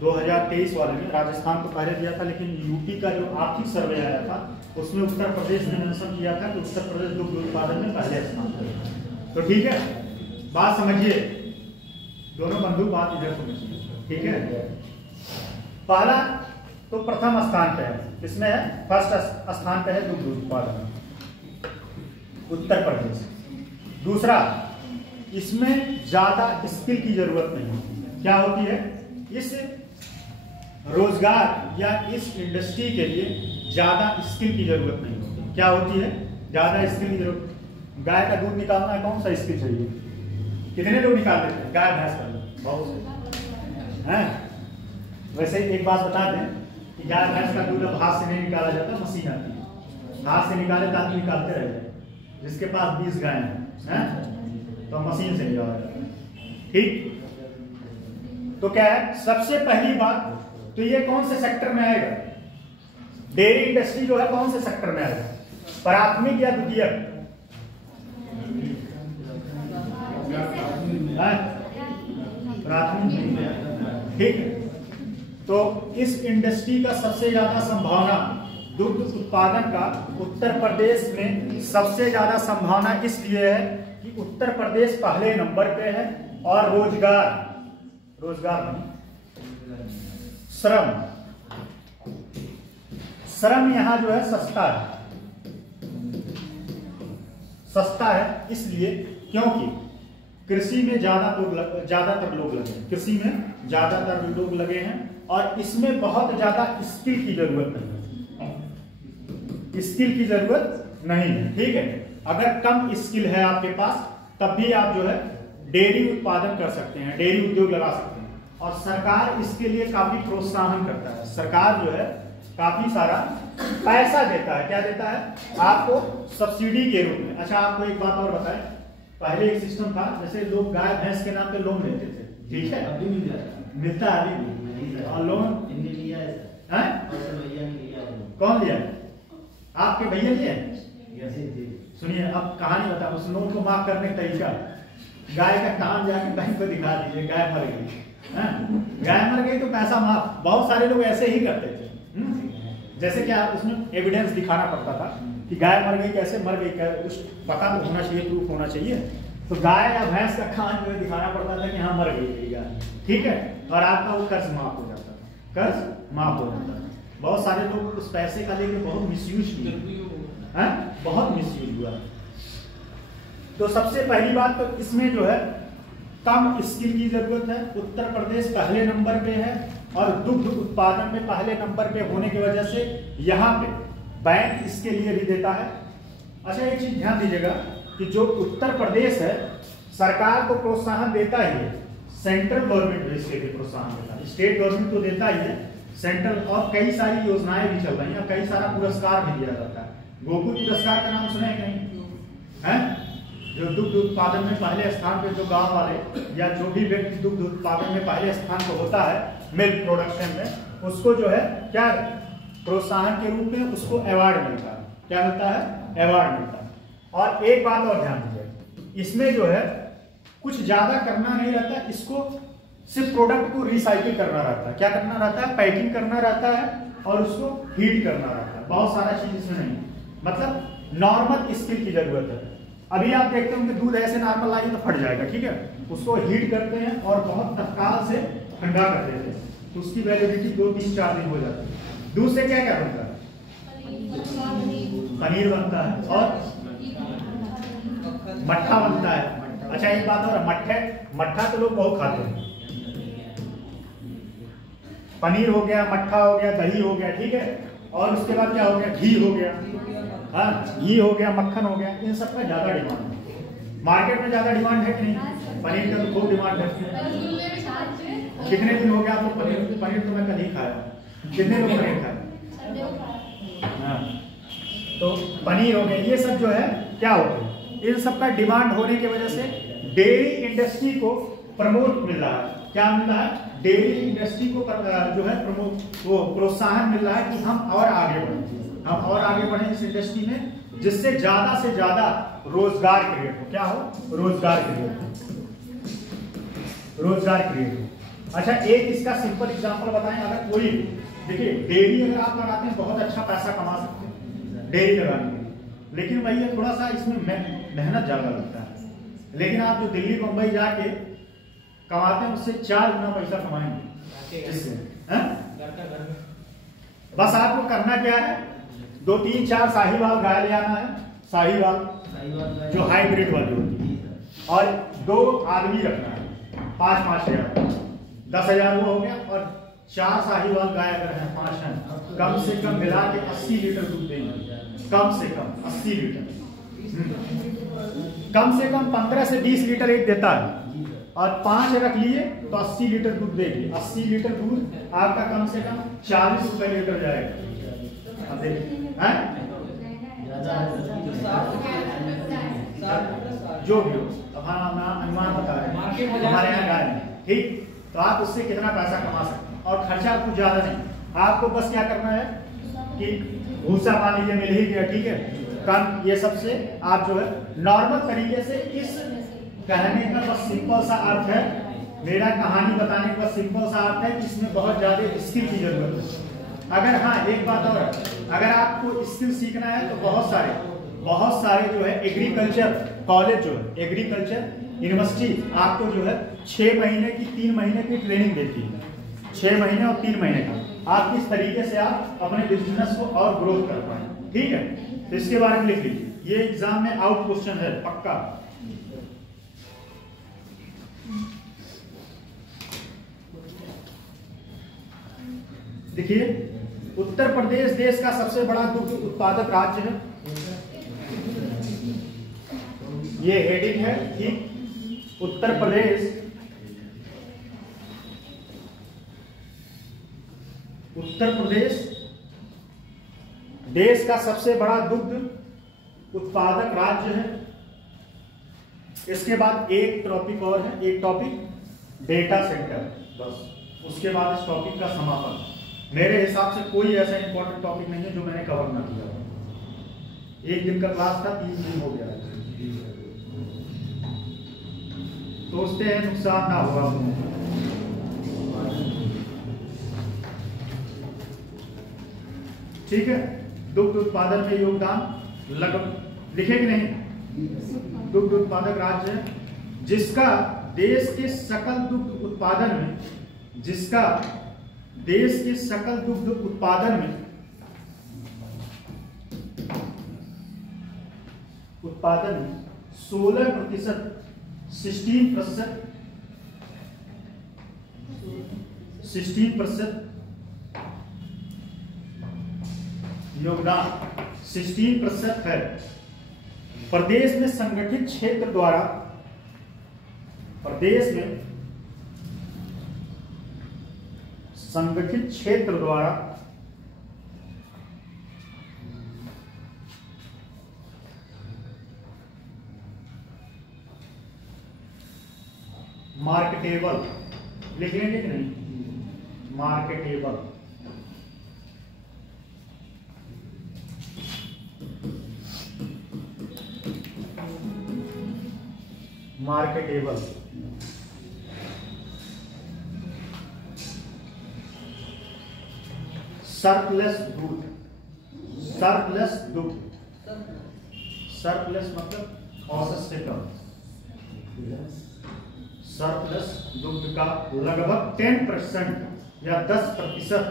2023 वाले में राजस्थान को पहले दिया था, लेकिन यूपी का जो आर्थिक सर्वे आया था उसमें उत्तर प्रदेश ने मेंशन किया था कि उत्तर प्रदेश दुग्ध उत्पादन में पहले स्थान पर। तो ठीक है, बात समझिए, दोनों बंधु बात इधर समझिए, ठीक है। पहला तो प्रथम स्थान पे है, इसमें है फर्स्ट स्थान पे है दुग्ध उत्पादन उत्तर प्रदेश। दूसरा, इसमें ज्यादा स्किल की जरूरत नहीं होती। क्या होती है? इस रोजगार या इस इंडस्ट्री के लिए ज्यादा स्किल की जरूरत नहीं होती। क्या होती है? ज्यादा स्किल की जरूरत। गाय का दूध निकालना है, कौन सा स्किल चाहिए? कितने लोग निकाल देते हैं गाय भैंस का दूध? बहुत से हैं। वैसे एक बात बता दें कि गाय भैंस का दूध अब हाथ से नहीं निकाला जाता, मशीन आती है। हाथ से निकाले तो आदमी निकालते रह जाए। जिसके पास 20 गाय हैं तो मशीन से निकाला। ठीक, तो क्या है? सबसे पहली बात तो ये कौन से सेक्टर में आएगा? डेयरी इंडस्ट्री जो है कौन से सेक्टर में आएगा? प्राथमिक या द्वितीयक? प्राथमिक। ठीक है, तो इस इंडस्ट्री का सबसे ज्यादा संभावना दुग्ध उत्पादन का उत्तर प्रदेश में सबसे ज्यादा संभावना इसलिए है कि उत्तर प्रदेश पहले नंबर पे है और रोजगार नहीं, श्रम यहाँ जो है सस्ता है इसलिए क्योंकि कृषि में ज्यादातर लोग लगे हैं। कृषि में ज्यादातर लोग लगे हैं और इसमें बहुत ज्यादा स्किल की जरूरत नहीं है। स्किल की जरूरत नहीं है, ठीक है। अगर कम स्किल है आपके पास तब भी आप जो है डेयरी उत्पादन कर सकते हैं, डेयरी उद्योग लगा सकते हैं। और सरकार इसके लिए काफी प्रोत्साहन करता है। सरकार जो है काफी सारा पैसा देता है। क्या देता है? आपको सब्सिडी के रूप में। अच्छा, आपको एक बात और बताएं, पहले एक सिस्टम था, जैसे लोग गाय भैंस के नाम पे लोन लेते थे, ठीक है, अभी मिलता है अभी। और लोन लिया है, कौन लिया? आपके भैया लिए? सुनिए, अब कहानी बता, उस लोन को माफ करने का तरीका, गाय का कान जाके बैंक को दिखा दीजिए, गाय मर गई, गाय मर गई तो पैसा माफ। बहुत सारे लोग ऐसे ही करते थे। जैसे क्या उसमें एविडेंस दिखाना पड़ता था कि गाय मर गई, कैसे मर गई, कुछ पता तो होना चाहिए, प्रूफ होना चाहिए। तो गाय या भैंस का कान जो है दिखाना पड़ता था कि हाँ मर गई गाय, ठीक है, और आपका वो कर्ज माफ हो जाता था, कर्ज माफ हो जाता था। बहुत सारे लोग उस पैसे का लेके बहुत मिसयूज हुआ, बहुत मिसयूज हुआ। तो सबसे पहली बात तो इसमें जो है कम स्किल की जरूरत है। उत्तर प्रदेश पहले नंबर पे है और दुग्ध उत्पादन में पहले नंबर पे होने की वजह से यहाँ पे बैंक इसके लिए भी देता है। अच्छा, एक चीज ध्यान दीजिएगा कि जो उत्तर प्रदेश है सरकार को प्रोत्साहन देता ही है, सेंट्रल गवर्नमेंट भी इसके लिए प्रोत्साहन देता है। स्टेट गवर्नमेंट तो देता ही है, सेंट्रल और कई सारी योजनाएं भी चल रही हैं, कई सारा पुरस्कार भी दिया जाता है। गोकुल पुरस्कार का नाम सुना है कहीं? है जो दुग्ध उत्पादन में पहले स्थान पे जो गांव वाले या जो भी व्यक्ति दुग्ध उत्पादन में पहले स्थान पर होता है मिल्क प्रोडक्शन में, उसको जो है क्या प्रोत्साहन के रूप में उसको अवार्ड मिलता है। क्या मिलता है? अवार्ड मिलता है। और एक बात और ध्यान दीजिए, इसमें जो है कुछ ज्यादा करना नहीं रहता, इसको सिर्फ प्रोडक्ट को रिसाइकिल करना रहता है। क्या करना रहता है? पैकिंग करना रहता है और उसको हीट करना रहता है। बहुत सारा चीज इसमें नहीं, मतलब नॉर्मल स्किल की जरूरत है। अभी आप देखते होंगे दूध ऐसे नॉर्मल लाइए तो फट जाएगा, ठीक है, उसको हीट करते हैं और बहुत तत्काल से ठंडा कर देते हैं, तो उसकी वैलिडिटी 2, 3, 4 दिन हो जाती है। दूध से क्या क्या बनता है? पनीर बनता है और मट्ठा बनता है। अच्छा एक बात और, मट्ठा तो लोग बहुत खाते हैं। पनीर हो गया, मट्ठा हो गया, दही हो गया, ठीक है, और उसके बाद क्या हो गया? घी हो गया, हाँ घी हो गया, मक्खन हो गया। इन सब का ज्यादा डिमांड है मार्केट में। ज्यादा डिमांड है कि नहीं? पनीर का तो खूब डिमांड है। कितने दिन हो गया आपको पनीर तो मैं कल ही खाया। कितने लोग पनीर खाए? हाँ, तो पनीर हो गया। ये सब जो है क्या होता है, इन सब का डिमांड होने की वजह से डेयरी इंडस्ट्री को प्रमोट मिल रहा है। क्या मिल रहा है? डेयरी इंडस्ट्री को जो है वो प्रोत्साहन मिल रहा है कि हम और आगे बढ़ें इस इंडस्ट्री में, जिससे ज्यादा से ज्यादा रोजगार क्रिएट हो। क्या हो? रोजगार क्रिएट हो। अच्छा एक इसका सिंपल एग्जांपल बताएं। अगर कोई देखिए डेयरी अगर आप लगाते हैं बहुत अच्छा पैसा कमा सकते हैं डेयरी लगाने के लिए, लेकिन वही है थोड़ा सा इसमें मेहनत ज्यादा लगता है। लेकिन आप जो दिल्ली मुंबई जाके कमाते हैं उससे 4 गुना पैसा कमाएंगे इससे। बस आपको करना क्या है, 2, 3, 4 साहिवाल गाय ले आना है, साहिवाल जो हाइब्रिड वाली होती है, और 2 आदमी रखना है, 5-5 हजार, 10,000 वो हो गया। और 4 साहिवाल गाय अगर हैं, 5 हैं, कम से कम मिला के 80 लीटर दूध देंगे। कम से कम 80 लीटर, कम से कम 15 से 20 लीटर एक देता है, और 5 रख लिए तो 80 लीटर दूध देगी। 80 लीटर दूध आपका कम से कम 40 रुपए लीटर जाएगा। अब देखिए जो भी हो, अब हम अनुमान बता रहे हैं हमारे यहाँ गाय है, ठीक, तो आप उससे कितना पैसा कमा सकते हैं और खर्चा कुछ ज्यादा नहीं। आपको बस क्या करना है कि भूसा मान लीजिए मिल ही गया, ठीक है, कम ये सबसे आप जो है नॉर्मल तरीके से, इस कहने का बस सिंपल सा अर्थ है, मेरा कहानी बताने का सिंपल सा अर्थ है कि इसमें बहुत ज्यादा स्किल की जरूरत है। अगर हाँ एक बात और, अगर आपको स्किल सीखना है तो बहुत सारे जो है एग्रीकल्चर कॉलेज, जो है एग्रीकल्चर यूनिवर्सिटी आपको जो है 6 महीने की 3 महीने की ट्रेनिंग देती है। 6 महीने और 3 महीने का आप किस तरीके से आप अपने बिजनेस को और ग्रोथ कर पाए, ठीक है। तो इसके बारे में लिख लीजिए, ये एग्जाम में आउट क्वेश्चन है पक्का। देखिए उत्तर प्रदेश देश का सबसे बड़ा दुग्ध उत्पादक राज्य है, ये हेडिंग है, ठीक। उत्तर प्रदेश देश का सबसे बड़ा दुग्ध उत्पादक राज्य है। इसके बाद एक टॉपिक और है, एक टॉपिक डेटा सेंटर, बस उसके बाद इस टॉपिक का समापन। मेरे हिसाब से कोई ऐसा इंपॉर्टेंट टॉपिक नहीं है जो मैंने कवर ना किया। 1 दिन का क्लास था, 3 दिन हो गया। सोचते हैं नुकसान ना होगा। ठीक है, दुग्ध उत्पादन में योगदान लगभग लिखे कि नहीं। दुग्ध उत्पादक राज्य है जिसका देश के सकल दुग्ध उत्पादन में, जिसका देश के सकल दुग्ध उत्पादन में 16%, 16% योगदान 16% है। प्रदेश में संगठित क्षेत्र द्वारा, प्रदेश में संगठित क्षेत्र द्वारा मार्केटेबल लिख लेंगे कि नहीं, मार्केटेबल। मार्केटेबल सरप्लस दूध, सरप्लस दूध, सरप्लस मतलब औसत से कम, सरप्लस दूध का लगभग 10% या 10%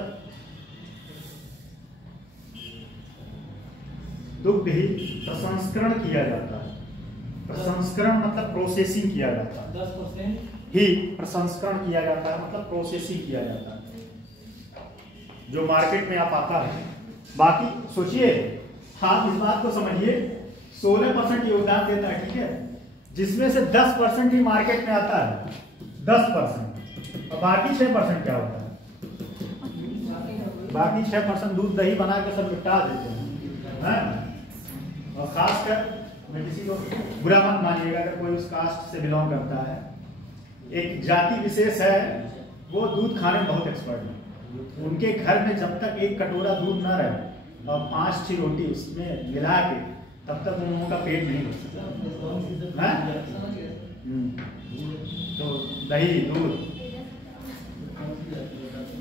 दुग्ध ही प्रसंस्करण किया जाता है। प्रसंस्करण मतलब प्रोसेसिंग किया जाता है, 10% ही प्रसंस्करण किया जाता है मतलब प्रोसेसिंग किया जाता है, जो मार्केट में आप आता है। बाकी सोचिए, आप इस बात को समझिए, 16% योगदान देता है, ठीक है, जिसमें से 10% ही मार्केट में आता है, 10%, और बाकी 6% क्या होता है? बाकी 6% दूध दही बना के सब निपटा देते हैं। और खासकर मैं किसी को बुरा मत मानिएगा अगर कोई उस कास्ट से बिलोंग करता है, एक जाति विशेष है, वो दूध खाने में बहुत एक्सपर्ट है। उनके घर में जब तक एक कटोरा दूध ना रहे और 5-6 रोटी उसमें मिला के, तब तक उन लोगों का पेट नहीं भर सकता। तो दही दूध,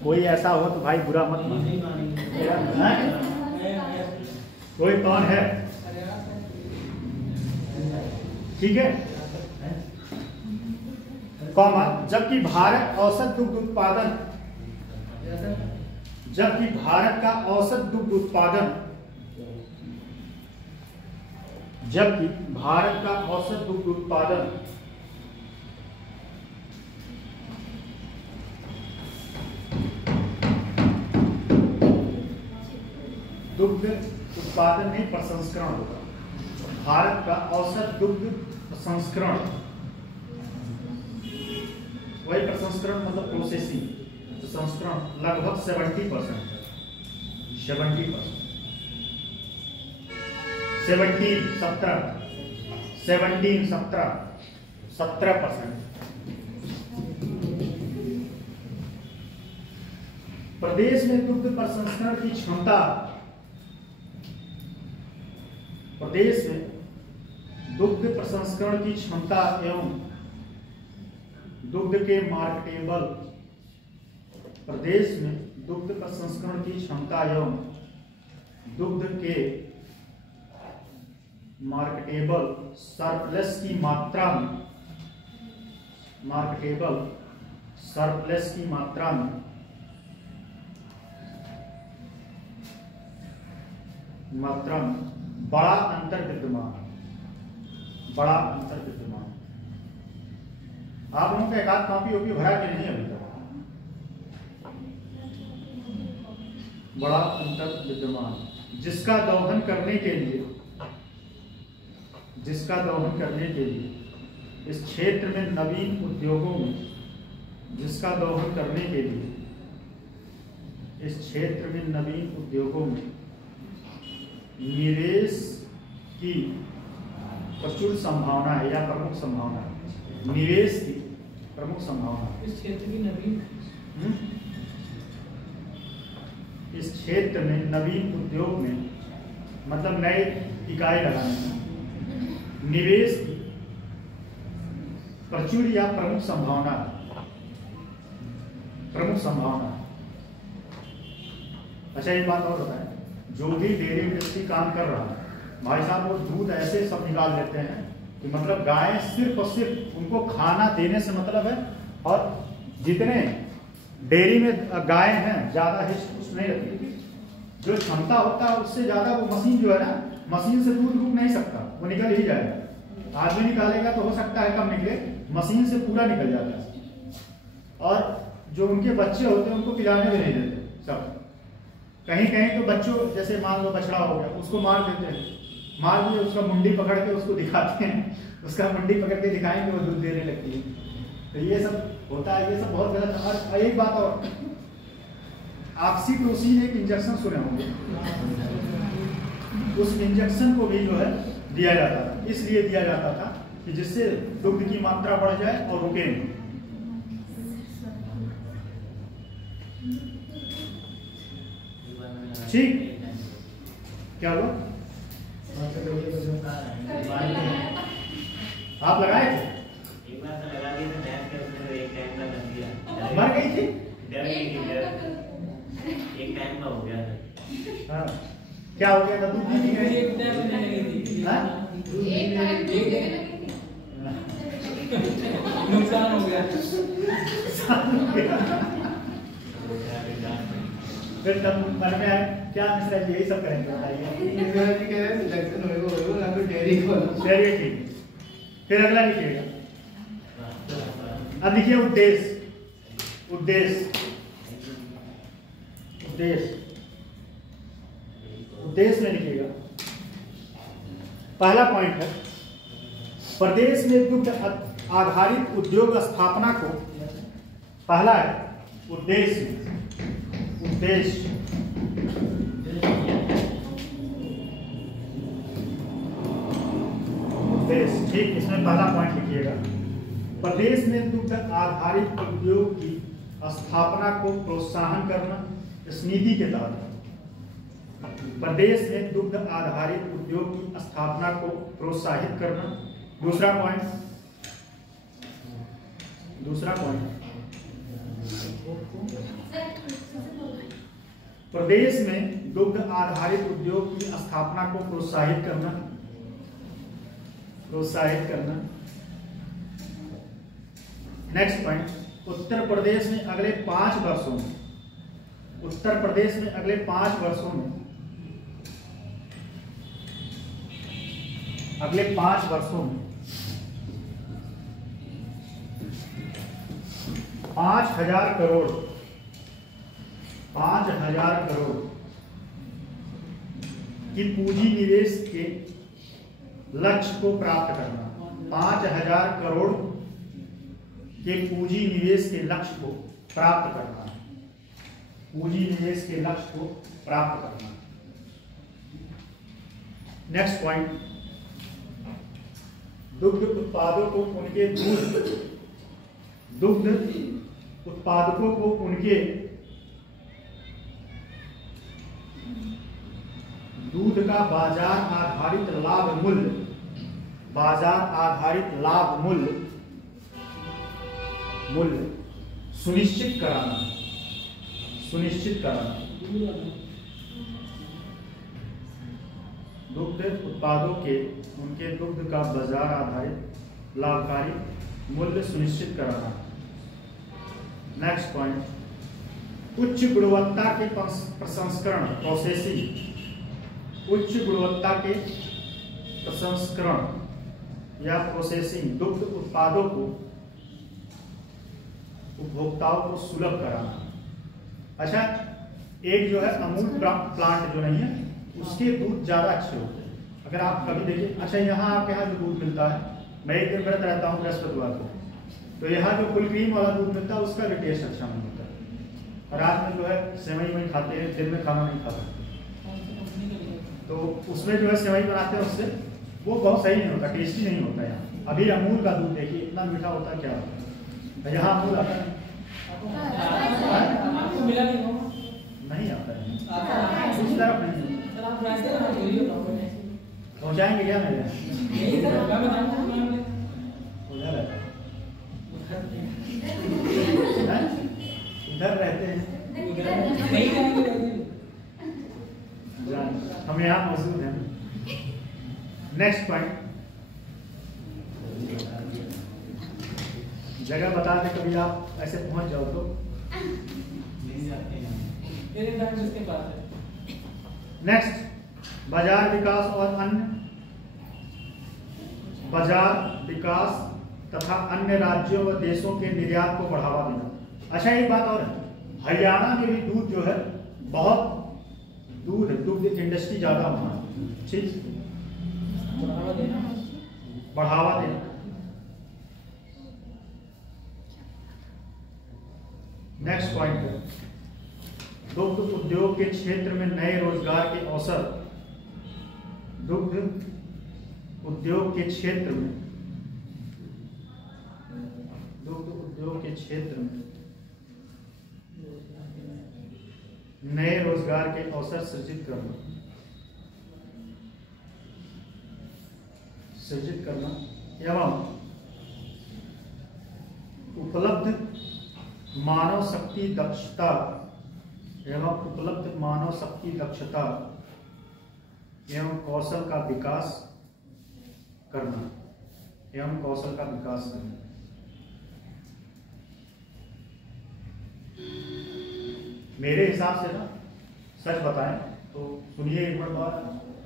कोई ऐसा हो तो भाई बुरा मत मानिए। कोई कौन है? ठीक है, कॉमा, जबकि भारत औसत दुग्ध उत्पादन, जबकि भारत का औसत दुग्ध उत्पादन, जबकि भारत का औसत दुग्ध उत्पादन दुग्ध उत्पादन में प्रसंस्करण होगा। भारत का औसत दुग्ध प्रसंस्करण, वही प्रसंस्करण मतलब प्रोसेसिंग, प्रसंस्करण लगभग 70%, 70%, 17%। प्रदेश में दुग्ध प्रसंस्करण की क्षमता, प्रदेश में दुग्ध प्रसंस्करण की क्षमता एवं दुग्ध के मार्केटेबल, प्रदेश में दुग्ध प्रसंस्करण की क्षमता एवं दुग्ध के मार्केटेबल सरप्लस की मात्रा में, मार्केटेबल सरप्लस की मात्रा में बड़ा अंतर विद्यमान, बड़ा अंतर विद्यमान। आप लोगों का एक आध कॉपी ओपी भरा के नहीं अभी तक? बड़ा अंतर विद्यमान, जिसका दोहन करने के लिए, जिसका दोहन करने के लिए इस क्षेत्र में नवीन उद्योगों में, जिसका दोहन करने के लिए इस क्षेत्र में नवीन उद्योगों में निवेश की प्रचुर संभावना है या प्रमुख संभावना है, निवेश की प्रमुख संभावना। इस क्षेत्र की नवीन, इस क्षेत्र में नवीन उद्योग में मतलब नए इकाई लगाने में निवेश की प्रचुर या प्रमुख संभावना, प्रमुख संभावना। अच्छा एक बात और बताएं, जो भी डेयरी इंडस्ट्री काम कर रहा है भाई साहब, वो दूध ऐसे सब निकाल लेते हैं कि मतलब गाय सिर्फ और सिर्फ उनको खाना देने से मतलब है, और जितने डेयरी में गाय हैं ज्यादा हिस्सा नहीं रखती, जो क्षमता होता है उससे ज्यादा वो मशीन जो है ना, मशीन से दूध रुक नहीं सकता, वो निकल ही जाएगा। आदमी निकालेगा तो हो सकता है कम निकले, मशीन से पूरा निकल जाता है। और जो उनके बच्चे होते हैं उनको पिलाने भी नहीं देते सब। कहीं कहीं तो बच्चों, जैसे मान लो बछड़ा हो गया, उसको मार देते हैं, मार दिए, उसका मुंडी पकड़ के उसको दिखाते हैं, उसका मुंडी पकड़ के दिखाएंगे, वो दूध देने लगती है। तो ये सब होता है, ये सब बहुत गलत। और एक बात और, ऑक्सीटोसिन एक इंजेक्शन सुने होंगे, उस इंजेक्शन को भी जो है दिया जाता था, इसलिए दिया जाता था कि जिससे दुग्ध की मात्रा बढ़ जाए और रुके नहीं। ठीक, क्या हुआ? आप लगाए थे? एक बार तो लगा दिया था भैंस के, उसने तो एक टाइम का कर दिया। मर गई थी? डर गई थी, एक टाइम का हो गया था। हाँ, क्या हो गया था? दूध नहीं गई? एक टाइम देने लगी थी। हाँ? नुकसान हो गया। फिर तब मन में आया क्या मिश्रा जी यही सब करेंगे बताइए। चलिए ठीक, फिर अगला लिखिएगा। अब लिखिए उद्देश्य। उद्देश्य उद्देश्य उद्देश्य में लिखिएगा। पहला पॉइंट है, प्रदेश में दुग्ध आधारित उद्योग स्थापना को, पहला है उद्देश्य। उद्देश्य उद्देश्य, ठीक, इसमें पहला पॉइंट लिखिएगा। प्रदेश में दुग्ध आधारित उद्योग की स्थापना को प्रोत्साहन करना, इस नीति के तहत प्रदेश में दुग्ध आधारित उद्योग की स्थापना को प्रोत्साहित करना। दूसरा पॉइंट, प्रदेश में दुग्ध आधारित उद्योग की स्थापना को प्रोत्साहित करना। नेक्स्ट पॉइंट, उत्तर प्रदेश में अगले 5 वर्षों में, उत्तर प्रदेश में अगले 5 वर्षों में, अगले 5 वर्षों में 5,000 करोड़, 5,000 करोड़ की पूंजी निवेश के लक्ष्य को प्राप्त करना। 5,000 करोड़ के पूंजी निवेश के लक्ष्य को प्राप्त करना। पूंजी निवेश के लक्ष्य को प्राप्त करना। नेक्स्ट पॉइंट, दुग्ध उत्पादों को उनके दुग्ध उत्पादकों को उनके दूध का बाजार आधारित लाभ मूल्य सुनिश्चित कराना। दुग्ध उत्पादों के उनके दुग्ध का बाजार आधारित लाभकारी मूल्य सुनिश्चित कराना। नेक्स्ट पॉइंट, उच्च गुणवत्ता के प्रसंस्करण, प्रोसेसिंग, उच्च गुणवत्ता के प्रसंस्करण या प्रोसेसिंग दुग्ध उत्पादों को उपभोक्ताओं को सुलभ कराना। अच्छा, एक जो है अमूल प्लांट जो नहीं है, उसके दूध ज्यादा अच्छे होते हैं। अगर आप कभी देखिए, अच्छा यहाँ आपके यहाँ जो दूध मिलता है, मैं एक दिन व्रत रहता हूँ बृहस्पतिवार को, तो यहाँ जो फुल क्रीम वाला दूध मिलता है उसका भी टेस्ट अच्छा नहीं होता है। और रात में जो है सेवई में खाते हैं, दिन में खाना नहीं खा सकते, तो उसमें जो है सेवई बनाते हैं, उससे वो बहुत सही नहीं होता, टेस्टी नहीं होता। यहाँ अभी अमूल का दूध देखिए इतना मीठा होता है, क्या होता है। यहाँ अमूल आता है नहीं आता है, उस तरफ नहीं पहुँचाएंगे क्या मेरे इधर रहते हैं, हम यहाँ मौजूद हैं। नेक्स्ट पॉइंट, जगह बता दें, कभी आप ऐसे पहुंच जाओ तो नेक्स्ट, बाजार विकास और बाजार विकास तथा अन्य राज्यों व देशों के निर्यात को बढ़ावा देना। अच्छा, एक बात और है, हरियाणा में भी दूध जो है बहुत दुग्ध इंडस्ट्री ज्यादा होना, ठीक, बढ़ावा देना। नेक्स्ट पॉइंट है, दुग्ध उद्योग के क्षेत्र में नए रोजगार के अवसर, दुग्ध उद्योग के क्षेत्र में नए रोजगार के अवसर सृजित करना एवं उपलब्ध मानव शक्ति दक्षता एवं कौशल का विकास करना मेरे हिसाब से ना, सच बताएं तो सुनिए एक बार,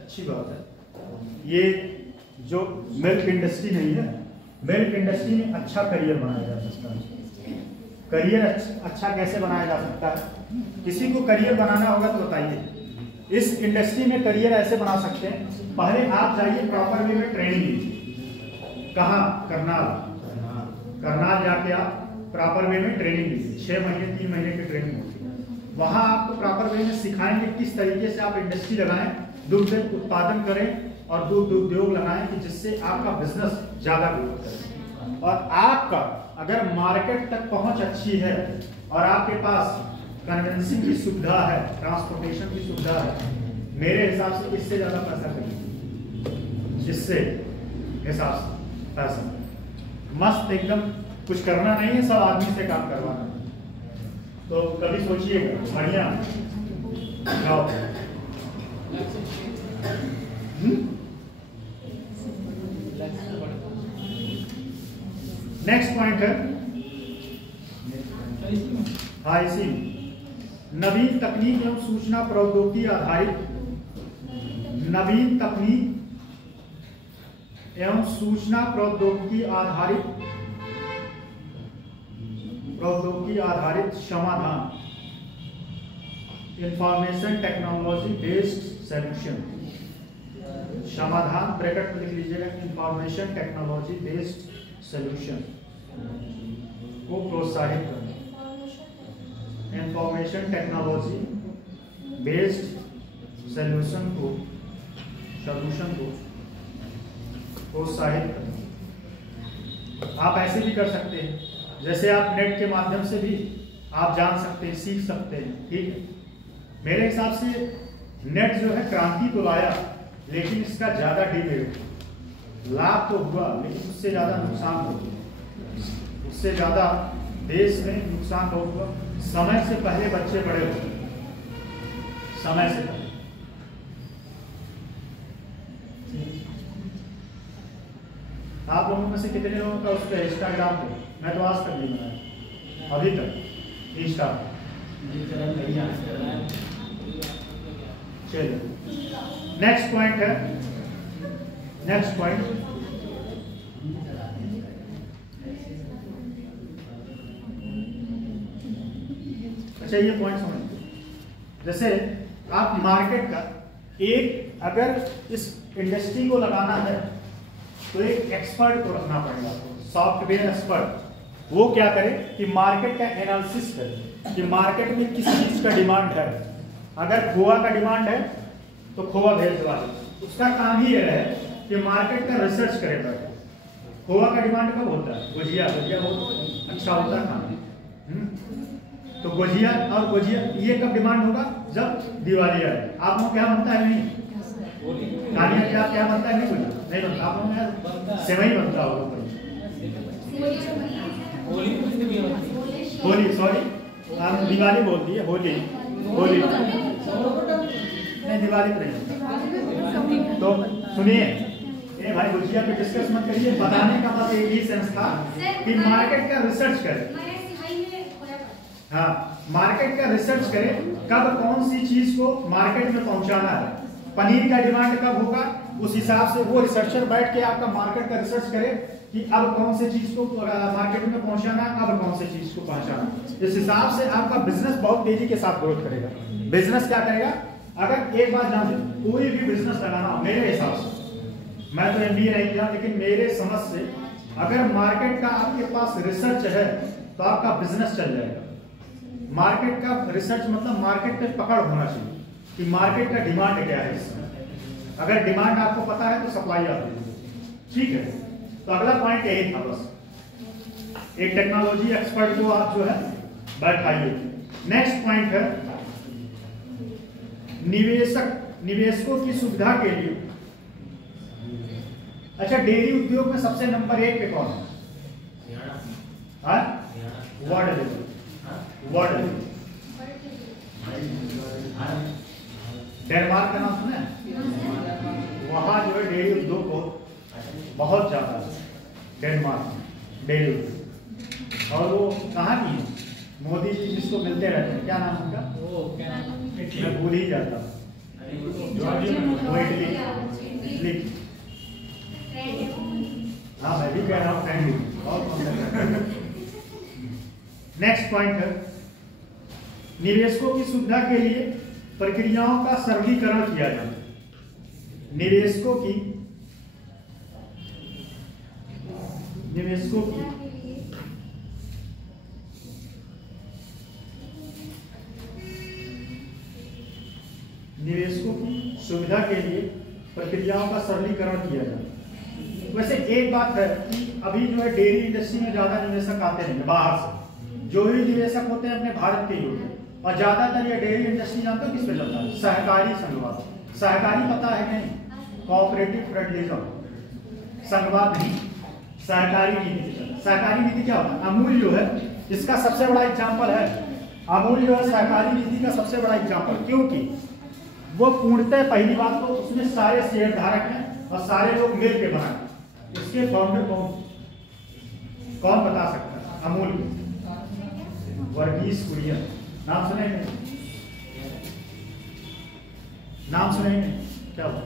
अच्छी बात है। ये जो मिल्क इंडस्ट्री नहीं है, मिल्क इंडस्ट्री में अच्छा करियर बनाया जा सकता है। करियर अच्छा कैसे बनाया जा सकता है? किसी को करियर बनाना होगा तो बताइए। इस इंडस्ट्री में करियर ऐसे बना सकते हैं, पहले आप जाइए प्रॉपर वे में ट्रेनिंग लीजिए। कहाँ? करनाल जाके आप प्रॉपर वे में ट्रेनिंग लीजिए। 6 महीने 3 महीने की ट्रेनिंग होती है। वहाँ आपको प्रॉपर वे में सिखाएंगे किस तरीके से आप इंडस्ट्री लगाएं, दुग्ध उत्पादन करें और दूध उद्योग लगाएं कि जिससे आपका बिजनेस ज्यादा ग्रोथ करे। और आपका अगर मार्केट तक पहुंच अच्छी है और आपके पास कन्वेंसिंग की सुविधा है, ट्रांसपोर्टेशन की सुविधा है, मेरे हिसाब से इससे ज्यादा पैसा करिए। इससे हिसाब से पैसा मस्त एकदम, कुछ करना नहीं है, सब आदमी से काम करवाना है। तो कभी सोचिएगा, बढ़िया जाओ। नेक्स्ट पॉइंट है, हाँ इसी नवीन तकनीक एवं सूचना प्रौद्योगिकी आधारित समाधान, इंफॉर्मेशन टेक्नोलॉजी बेस्ड सॉल्यूशन। समाधान ब्रैकेट में लिख लीजिएगा, इंफॉर्मेशन टेक्नोलॉजी बेस्ड सॉल्यूशन को प्रोत्साहित करना। इंफॉर्मेशन टेक्नोलॉजी बेस्ड सॉल्यूशन को प्रोत्साहित करना। आप ऐसे भी कर सकते हैं, जैसे आप नेट के माध्यम से भी आप जान सकते हैं, सीख सकते हैं। ठीक है, मेरे हिसाब से नेट जो है क्रांति तो लाया, लेकिन इसका ज्यादा डिमेरिट, लाभ तो हुआ लेकिन उससे ज्यादा नुकसान हो गया। उससे ज्यादा देश में नुकसान बहुत हुआ। समय से पहले बच्चे बड़े हो गए, समय से पहले। आप लोगों में से कितने लोगों का उस पर इंस्टाग्राम पे, मैं तो आज तक नहीं बनाया अभी तक इंस्टा। चलिए नेक्स्ट पॉइंट है, नेक्स्ट पॉइंट अच्छा, ये पॉइंट समझिए। जैसे आप मार्केट का एक, अगर इस इंडस्ट्री को लगाना है तो एक एक्सपर्ट को रखना पड़ेगा, सॉफ्टवेयर एक्सपर्ट। वो क्या करे कि मार्केट का एनालिसिस करे कि मार्केट में किस चीज का डिमांड है। अगर खोआ का डिमांड है तो खोआ भेजवा दे। उसका काम ही है कि मार्केट का रिसर्च करे बैठे। खोआ का डिमांड कब होता है? गुजिया बहुत अच्छा होता है खाना। तो गुजिया ये कब डिमांड होगा? जब दिवाली आए। आप लोग क्या बनता है? नहीं खाने क्या बनता है? नहीं गुजिया नहीं बनता। आप लोग सेवई बनता होगा। होली, सॉरी दिवाली बोल दी है, होली नहीं, दिवाली तो नहीं। तो सुनिए, ए भाई गुजिया पे डिस्कस मत करिए। बताने का मतलब एक ही सेंस था कि मार्केट का रिसर्च करें। हाँ, मार्केट का रिसर्च करें, कब कौन सी चीज को मार्केट में पहुंचाना है। पनीर का डिमांड कब होगा, उस हिसाब से वो रिसर्चर बैठ के आपका मार्केट का रिसर्च करे कि अब कौन से चीज को मार्केट में पहुंचाना है, अब कौन से चीज को पहुंचाना। इस हिसाब से आपका बिजनेस बहुत तेजी के साथ ग्रोथ करेगा। बिजनेस क्या करेगा? अगर एक बात जान लो, कोई भी बिजनेस लगाना हो, मेरे हिसाब से, मैं तो MBA नहीं किया, लेकिन मेरे समझ से अगर मार्केट का आपके पास रिसर्च है तो आपका बिजनेस चल जाएगा। मार्केट का रिसर्च मतलब मार्केट पे पकड़ होना चाहिए कि मार्केट का डिमांड क्या है इस समय। अगर डिमांड आपको पता है तो सप्लाई आती है। ठीक है, तो अगला पॉइंट यही था बस, एक टेक्नोलॉजी एक्सपर्ट को आप जो है बैठाइए। नेक्स्ट पॉइंट है निवेशकों की सुविधा के लिए। अच्छा, डेयरी उद्योग में सबसे नंबर 1 पे कौन है? World level, world level. Denmark का नाम सुना है? वहां जो है डेयरी उद्योग बहुत ज्यादा है, डेनमार्क में डेयरी उद्योग। और वो कहाँ की है? मोदी जी जिसको मिलते रहते हैं, क्या नाम उनका? मैं भूल ही जाता हूँ। वो इटली। हाँ, मैं भी कह रहा हूँ फ्रेंड। नेक्स्ट पॉइंट है, निवेशकों की सुविधा के लिए प्रक्रियाओं का सरलीकरण किया जाए। निवेशकों की सुविधा के लिए प्रक्रियाओं का सरलीकरण किया जाए। वैसे एक बात है कि अभी जो है डेयरी इंडस्ट्री में ज्यादा निवेशक आते नहीं है बाहर से, जो भी निवेशक होते हैं अपने भारत के ही होते हैं। और ज्यादातर ये डेयरी इंडस्ट्री जानते हो किस पे चलता है? सहकारी संघवाद। सहकारी पता है नहीं? कोऑपरेटिव फेडरलिज्म, संघवाद नहीं, सहकारी नीति। सहकारी नीति क्या होता है? अमूल जो है इसका सबसे बड़ा एग्जाम्पल है। अमूल जो है सहकारी नीति का सबसे बड़ा एग्जाम्पल, क्योंकि वो पूर्णतः पहली बात तो उसमें सारे शेयर धारक हैं और सारे लोग मिल के बनाए। इसके फाउंडर कौन बता सकता है? अमूल वर्गीस कुरियन। नाम सुने? नाम सुने? क्या हुआ?